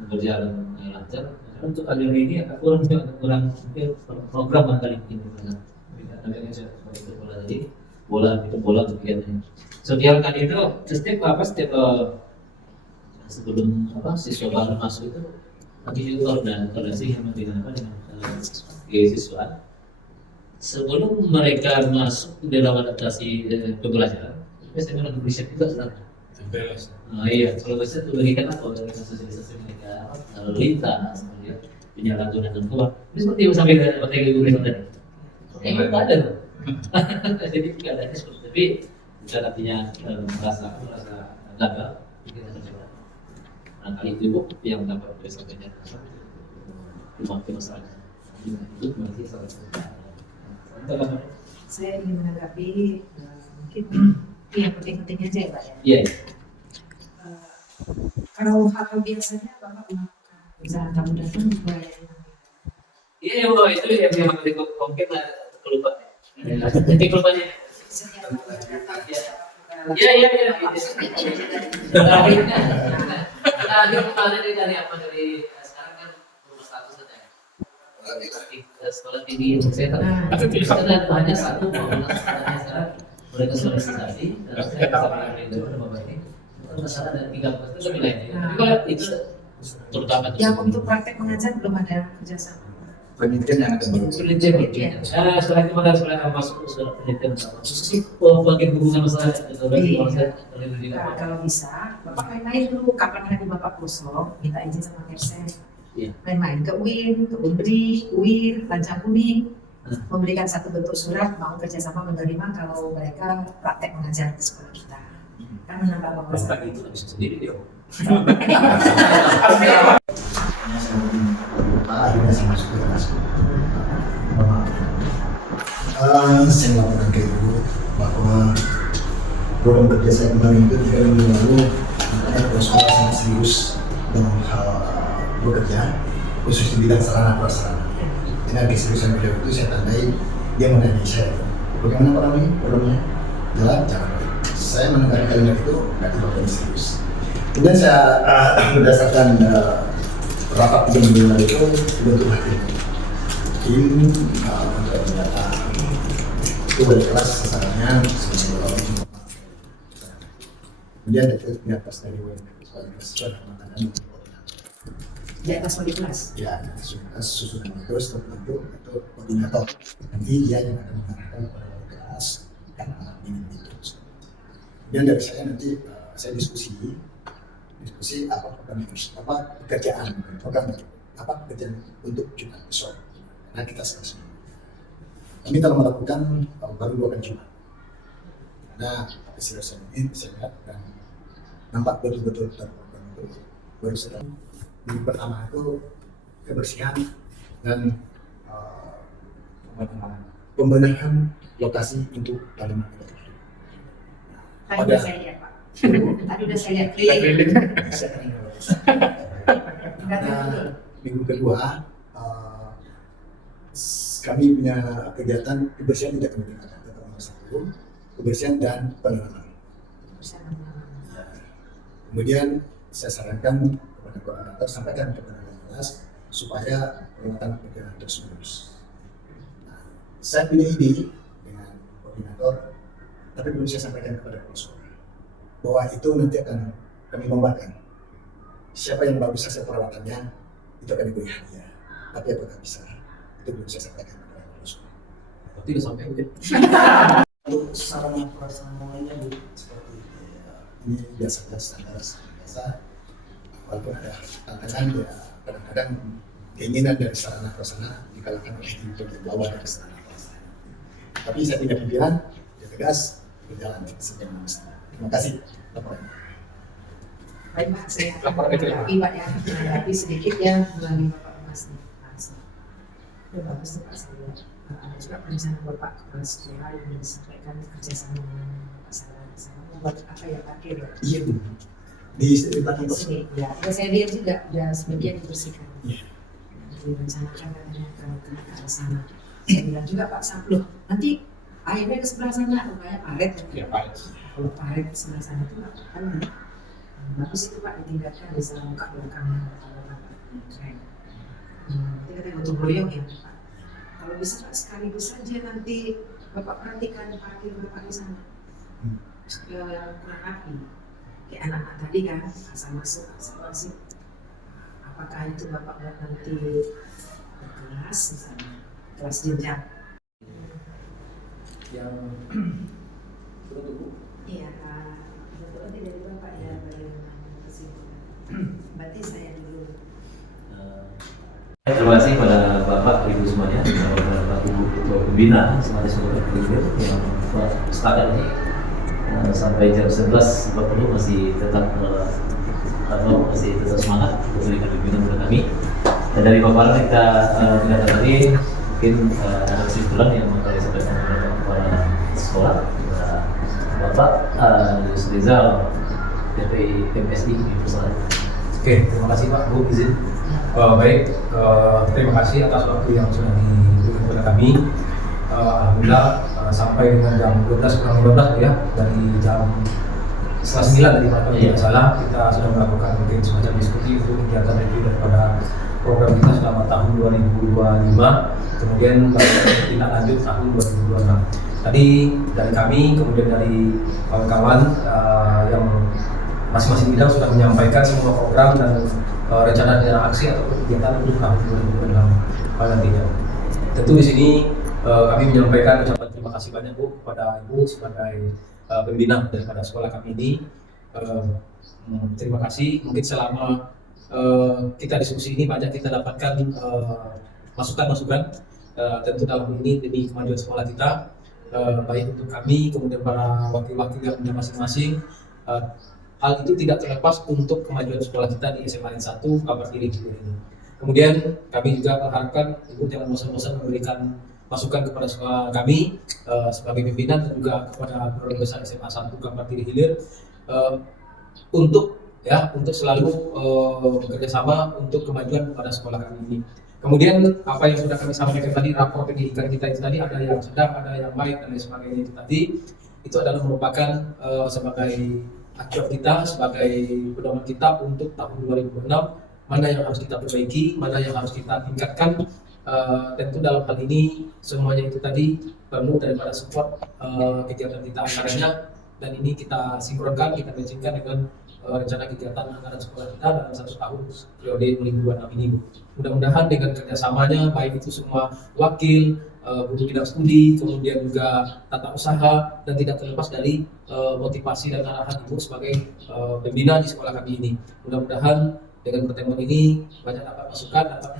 berjalan lancar. Untuk alur ini agak kurang mungkin program barangkali mungkin karena seperti bola tadi, bola kegiatan. Setiap kali itu setiap sebelum siswa baru masuk itu kami juga koordinasi dengan siswa sebelum mereka masuk di dalam adaptasi pembelajaran. Saya memang riset juga sebenarnya. Iya, kalau bisa itu berikan apa dari sosialisasi mereka lalu lintas, kemudian penyalahgunaan dan keluar. Ini seperti yang sampai ke materi guru tadi. Itu ada. Jadi tidak ada seperti tapi bukan artinya merasa gagal. Kita akan coba. Nah kali itu yang dapat disampaikan cuma masyarakat. Itu masih salah satu. Saya ingin menanggapi mungkin yang penting-penting aja ya Pak ya. Iya. Kalau hal biasanya Bapak melakukan misalnya tamu datang melayani. Iya, itu yang memang mungkin kelupaan. Nanti kelupannya. Iya. Terakhir kemarin dari apa dari sekarang kan rumah status saja. Sekolah tinggi saya ada hanya satu sekarang mereka sosialisasi dan saya bersama dengan Bapak ini masalah ada 3 itu nilainya. Tapi kalau itu terutama yang untuk praktek mengajar belum ada kerjasama. Penelitian yang ada baru. Penelitian. Setelah itu maka setelah masuk surat penelitian khusus bagian hubungan masalah Kalau bisa, Bapak main-main dulu kapan hari Bapak kosong, minta izin sama Kersen. Main-main ke UIN, ke UNBRI, UIR, Lancang Kuning, memberikan satu bentuk surat mau kerjasama menerima kalau mereka praktek mengajar di sekolah kita. Kan menambah wawasan. itu bisa sendiri dia. Akhirnya saya masuk ke kelas. Saya melaporkan ke ibu bahwa program kerja saya kemarin itu 3 minggu lalu kepala sekolah sangat serius dalam hal bekerja, khusus di bidang sarana prasarana. Dengan keseriusan beliau itu saya tandai dia menanyai saya, bagaimana Pak Rami programnya? Jalan. Saya mendengar kalimat itu berarti Bapak serius. Kemudian saya berdasarkan rapat 3 minggu lalu itu dibentuklah tim untuk pendataan itu dari kelas sasarannya sebagai orang. Kemudian di atas dari sebagai kelas makanan Di atas wali kelas. ya susunan terus terbentuk itu koordinator. Nanti dia yang akan mengarahkan kepada wali kelas karena ini itu. Kemudian dari saya nanti saya diskusi apa program apa pekerjaan untuk Jumat besok karena kita selesai. Kami telah melakukan baru 2 kali Jumat karena keseriusan ini saya lihat dan nampak betul-betul terprogram itu baru setelah minggu pertama itu kebersihan dan pembenahan lokasi untuk talimat itu. Tadi udah saya lihat Pak. Tadi udah saya lihat keliling. Minggu kedua kami punya kegiatan kebersihan tidak kemudian tetap nomor 1 kebersihan dan penanaman. Ya. Kemudian saya sarankan kepada koordinator sampaikan kepada kelas supaya perawatan pekerjaan terus. Nah, saya punya ide dengan koordinator, tapi belum saya sampaikan kepada kepala sekolah bahwa itu nanti akan kami lombakan. Siapa yang bagus hasil perawatannya itu akan diberi hadiah. Tapi apakah bisa? Itu belum saya sampaikan kepada kepala sekolah. Berarti udah sampai mungkin. Untuk untuk sarana prasarana lainnya Bu, seperti ini biasa standar biasa, walaupun ada tantangan ya kadang-kadang keinginan dari sarana prasarana dikalahkan oleh tim bawah dari sarana prasarana. Tapi saya punya pikiran, ya tegas berjalan seperti mestinya. Terima kasih laporan. Baik Pak, saya akan menanggapi Pak ya, menanggapi sedikit ya melalui Bapak Mas nih. Ya bagus tuh Pak, saya ada juga perencanaan Bapak kepala sekolah yang disampaikan kerjasama dengan Bapak sama membuat apa ya parkir ya. Iya Bu, di belakang Di pos. sini ya, saya lihat juga sudah sebagian dibersihkan. Iya. Direncanakan katanya ke arah sana. Saya bilang juga Pak Sabloh, nanti airnya ke sebelah sana, rupanya paret kan? Ya Pak. Kalau paret ke sebelah sana itu apa ya? Bagus itu Pak ditingkatkan bisa muka belakangnya kalau Bapak keren. Nanti kita gotong royong ya Pak. Kalau bisa Pak sekaligus saja nanti Bapak perhatikan parkir Bapak di sana. Kurang api. Kayak anak-anak tadi kan, asal masuk, asal masuk. Apakah itu Bapak buat nanti berkelas misalnya, kelas jenjang? Yang Iya, betul nanti dari Bapak ya bagaimana kesimpulan. Berarti saya dulu. Terima kasih pada Bapak Ibu semuanya, Bapak Ibu Ketua Pembina semuanya seluruh aktivitas yang sepakat ini sampai jam 11.40 masih tetap semangat untuk memberikan pimpinan kepada kami. Dan dari paparan kita dengar tadi mungkin ada kesimpulan yang mau kami sampaikan kepada kepala sekolah, Bapak Yus Rizal dari MSI Universal. Oke, terima kasih Pak, Bu izin. Baik, terima kasih atas waktu yang sudah diberikan kepada kami. Alhamdulillah sampai dengan jam 12 kurang 15 ya, dari jam setengah 9 tadi Pak, kalau tidak salah kita sudah melakukan mungkin semacam diskusi untuk kegiatan review daripada program kita selama tahun 2025, kemudian tindak lanjut tahun 2026. Tadi dari kami, kemudian dari kawan-kawan yang masing-masing bidang sudah menyampaikan semua program dan rencana aksi atau kegiatan untuk tahun 2026 nantinya. Tentu di sini kami menyampaikan ucapan terima kasih banyak Bu kepada Ibu sebagai pembina daripada sekolah kami ini. Terima kasih. Mungkin selama kita diskusi ini banyak kita dapatkan masukan-masukan tentu dalam ini demi kemajuan sekolah kita, baik untuk kami kemudian para wakil-wakil yang punya masing-masing. Hal itu tidak terlepas untuk kemajuan sekolah kita di SMA N 1 Kabar Kiri ini. Kemudian kami juga mengharapkan Ibu jangan bosan-bosan memberikan masukan kepada sekolah kami sebagai pimpinan dan juga kepada Keluarga Besar SMA 1 Kabar Kiri Hilir untuk selalu bekerja sama untuk kemajuan pada sekolah kami ini. Kemudian apa yang sudah kami sampaikan tadi, rapor pendidikan kita itu tadi ada yang sedang, ada yang baik dan lain sebagainya itu tadi, itu adalah merupakan sebagai acuan kita, sebagai pedoman kita untuk tahun 2026, mana yang harus kita perbaiki, mana yang harus kita tingkatkan. Tentu dalam hal ini semuanya itu tadi perlu daripada support kegiatan kita anggarannya, dan ini kita sinkronkan, kita matchingkan dengan rencana kegiatan anggaran sekolah kita dalam 1 tahun periode 2026 ini Bu. Mudah-mudahan dengan kerjasamanya baik itu semua wakil, guru bidang studi, kemudian juga tata usaha, dan tidak terlepas dari motivasi dan arahan Ibu sebagai pembina di sekolah kami ini. Mudah-mudahan dengan pertemuan ini banyak dapat masukan, dapat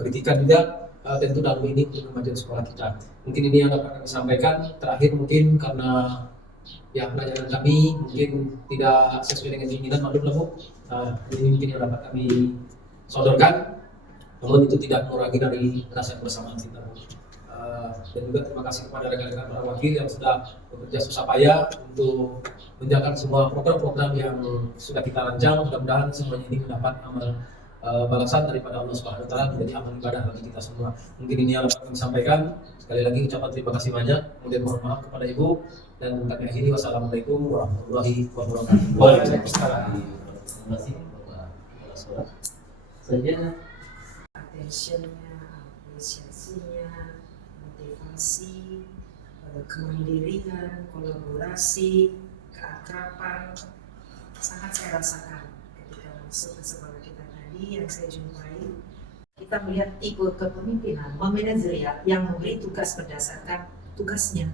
kritikan juga tentu dalam ini untuk kemajuan sekolah kita. Mungkin ini yang dapat kami sampaikan. Terakhir mungkin karena ya pelajaran kami mungkin tidak sesuai dengan keinginan, maklum lah Bu. Ini mungkin yang dapat kami sodorkan. Namun itu tidak mengurangi dari rasa kebersamaan kita. Dan juga terima kasih kepada rekan-rekan para wakil yang sudah bekerja susah payah untuk menjalankan semua program-program yang sudah kita rancang. Mudah-mudahan semuanya ini mendapat amal balasan daripada Allah Subhanahu wa taala, menjadi amal ibadah bagi kita semua. Mungkin ini yang dapat kami sampaikan. Sekali lagi ucapan terima kasih banyak. Kemudian mohon maaf kepada Ibu, dan kami akhiri wassalamualaikum warahmatullahi wabarakatuh. Waalaikumsalam. Terima kasih Bapak Kepala Sekolah. Saja Attentionnya, apresiasinya, motivasi, kemandirian, kolaborasi, keakraban, sangat saya rasakan ketika masuk ke sekolah kita tadi yang saya jumpai. Kita melihat tipe kepemimpinan, manajerial yang memberi tugas berdasarkan tugasnya.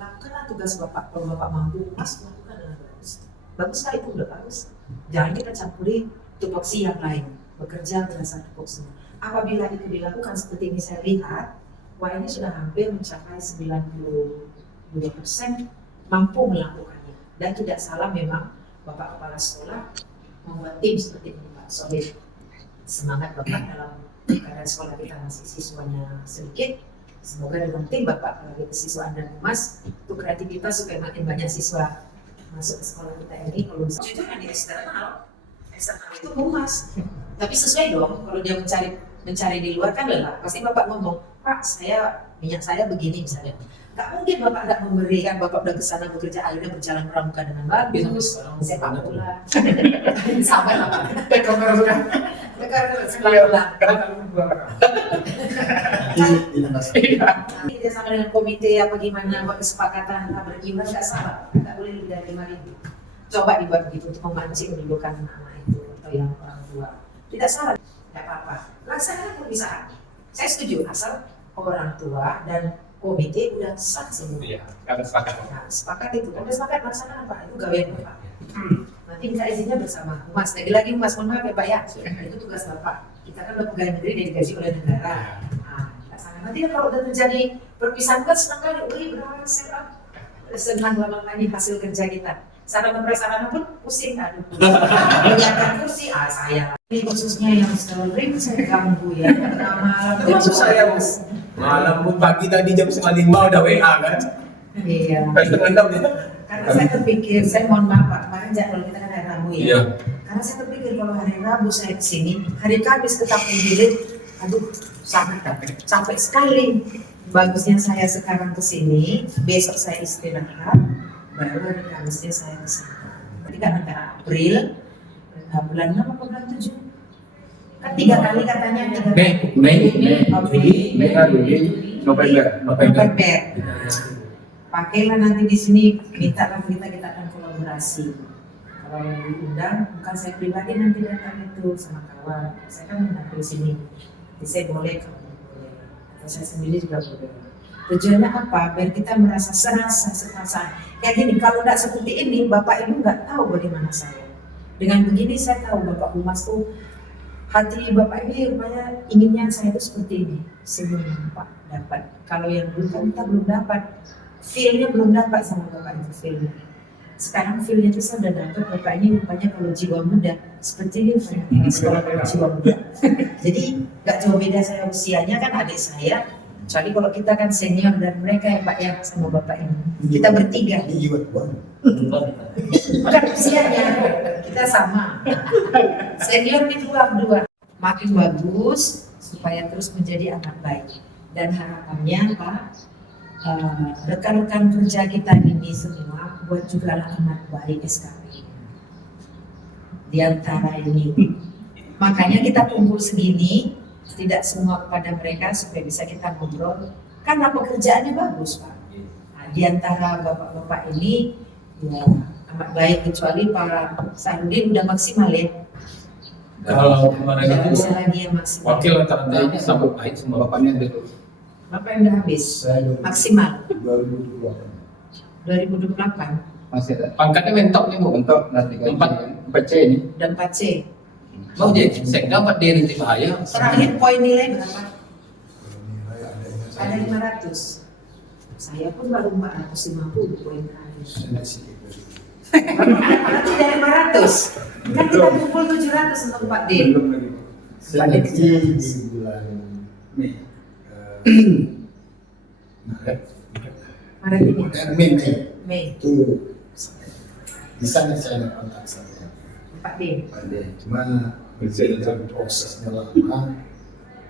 Lakukanlah tugas Bapak, kalau Bapak mampu, Mas lakukan dengan bagus. Baguslah itu udah bagus. Jangan kita campuri tupoksi yang lain, bekerja berdasarkan tupoksinya. Apabila itu dilakukan seperti ini saya lihat, wah ini sudah hampir mencapai 92% mampu melakukannya. Dan tidak salah memang Bapak Kepala Sekolah membuat tim seperti ini Pak, solid. Semangat Bapak dalam keadaan sekolah kita masih siswanya sedikit. Semoga dengan tim Bapak lagi kesiswaan dan Humas untuk kreativitas supaya makin banyak siswa masuk ke sekolah kita ini. Kalau jujur kan di eksternal itu Humas. Tapi sesuai dong, kalau dia mencari di luar kan lelah. Pasti Bapak ngomong, Pak minyak saya begini misalnya. Gak mungkin Bapak nggak memberikan, Bapak udah kesana bekerja, akhirnya berjalan pramuka dengan bagus. Sepak bola. Sabar lah Pak. Kita sama dengan komite apa gimana, buat kesepakatan beriman nggak salah, nggak boleh lebih dari 5.000. Coba dibuat begitu untuk memancing menunjukkan anak itu atau yang orang tua. Tidak salah, nggak apa-apa. Laksanakan perpisahan. Saya setuju asal orang tua dan komite udah sah semua. Iya, ada sepakat. Nah, sepakat itu, udah sepakat laksanakan Pak, itu gawean Bapak. Nanti minta izinnya bersama Humas. Lagi Humas, mohon maaf ya Pak ya, itu tugas Bapak. Kita kan udah pegawai negeri dan digaji oleh negara. Nah, nanti kalau udah terjadi perpisahan kan senang kali, berapa senang lama-lama hasil kerja kita. Sarana prasarana pun pusing, aduh. Menyiapkan kursi, saya. Ini khususnya yang sering saya ganggu ya. Malam. Maksud saya malam pun pagi tadi jam 4:30 udah WA kan? Iya. Pas 5:30 ya? Karena saya terpikir, saya mohon maaf Pak, kemarin jadwal kita kan hari Rabu ya. Iya. Karena saya terpikir kalau hari Rabu saya kesini, hari Kamis tetap digilir, aduh sampai sekali. Bagusnya saya sekarang kesini, besok saya istirahat, baru hari Kamisnya saya kesini. Jadi kan antara April, bulan 6 atau bulan 7? Kan 3 kali katanya. November. Pakailah nanti di sini, mintalah kita akan kolaborasi. Kalau diundang, bukan saya pribadi nanti datang itu sama kawan. Saya kan mendapat di sini, jadi saya boleh, kamu boleh. Atau saya sendiri juga boleh. Tujuannya apa? Biar kita merasa serasa. Kayak gini, kalau tidak seperti ini, Bapak Ibu nggak tahu bagaimana saya. Dengan begini saya tahu Bapak Humas tuh, hati Bapak ini rupanya inginnya saya itu seperti ini. Sebelumnya Pak dapat. Kalau yang dulu kan kita belum dapat. Feel-nya belum dapat sama Bapak itu feel-nya. Sekarang feel-nya itu saya udah dapat. Bapak ini rupanya kalau jiwa muda seperti ini di sekolah jiwa muda. Jadi nggak jauh beda saya usianya kan adik saya. Kecuali kalau kita kan senior dan mereka ya Pak ya sama Bapak ini. Kita bertiga. Bukan usianya, kita sama. Senior itu dua. Makin bagus supaya terus menjadi anak baik. Dan harapannya Pak, rekan-rekan kerja kita ini semua buat juga anak baik SKP di antara ini. Makanya kita kumpul segini, tidak semua kepada mereka supaya bisa kita ngobrol karena pekerjaannya bagus Pak. Nah, di antara bapak-bapak ini ya amat baik, kecuali Pak Sarudin udah maksimal ya. Kalau kemarin Tidak itu bisa lagi yang maksimal. wakil rata-rata ini sama baik semua bapaknya itu. Bapak yang udah habis maksimal 2028 Masih ada. Pangkatnya mentok nih Bu. Untuk nanti Empat. 4C ini. dan 4C. Mau jadi saya dapat dia nanti bahaya. Terakhir poin nilai berapa? Ada 500. Saya pun baru 450 poin terakhir. Berarti dari 500. Kan kita kumpul 700 untuk 4D. Saya kecil di bulan Mei. Maret ini. Mei. Itu di sana saya ada kontak saya. 4D. Cuma dalam prosesnya lama,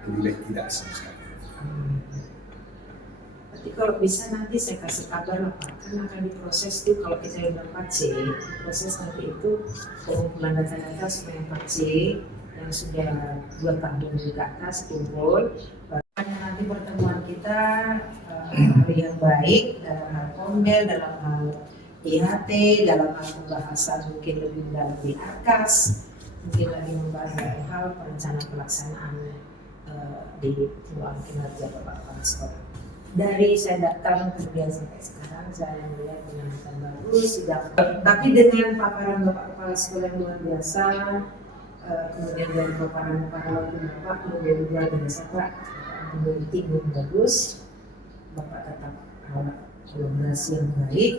kemudian tidak sama sekali. Nanti kalau bisa nanti saya kasih kabar lah Pak, kan akan diproses tuh kalau kita udah 4C, proses nanti itu pengumpulan data-data supaya 4C yang sudah 2 tahun ke atas kumpul. Bahkan nanti pertemuan kita hari yang baik dalam hal kondel, dalam hal IHT, dalam hal pembahasan mungkin lebih dalam di AKAS, mungkin lagi membahas dalam hal perencanaan pelaksanaan di ruang kinerja Bapak Kepala Sekolah. dari saya datang kemudian sampai sekarang saya melihat penampilan bagus, sidang. Tapi dengan paparan Bapak Kepala Sekolah yang luar biasa, kemudian dari paparan para wakil Bapak luar biasa Pak, menjadi tim yang bagus, Bapak tetap kolaborasi yang baik,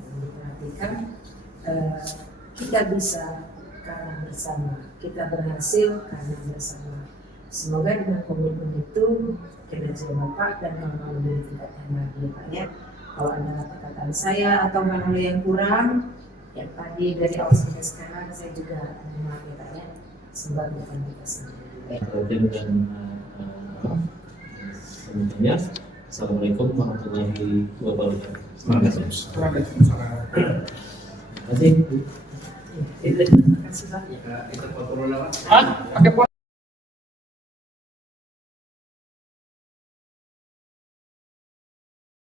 yang diperhatikan. Kita bisa karena bersama, kita berhasil karena bersama. Semoga dengan komitmen itu kinerja Bapak dan kawan-kawan lebih tingkatkan lagi Pak ya. Kalau ada kata-kata saya atau hal yang kurang, yang tadi dari awal sampai sekarang saya juga memahami Pak ya. Semoga bukan kita sendiri. Dan selanjutnya, Assalamualaikum warahmatullahi wabarakatuh. Terima kasih. Terima kasih Pak. Kita foto dulu, Pak.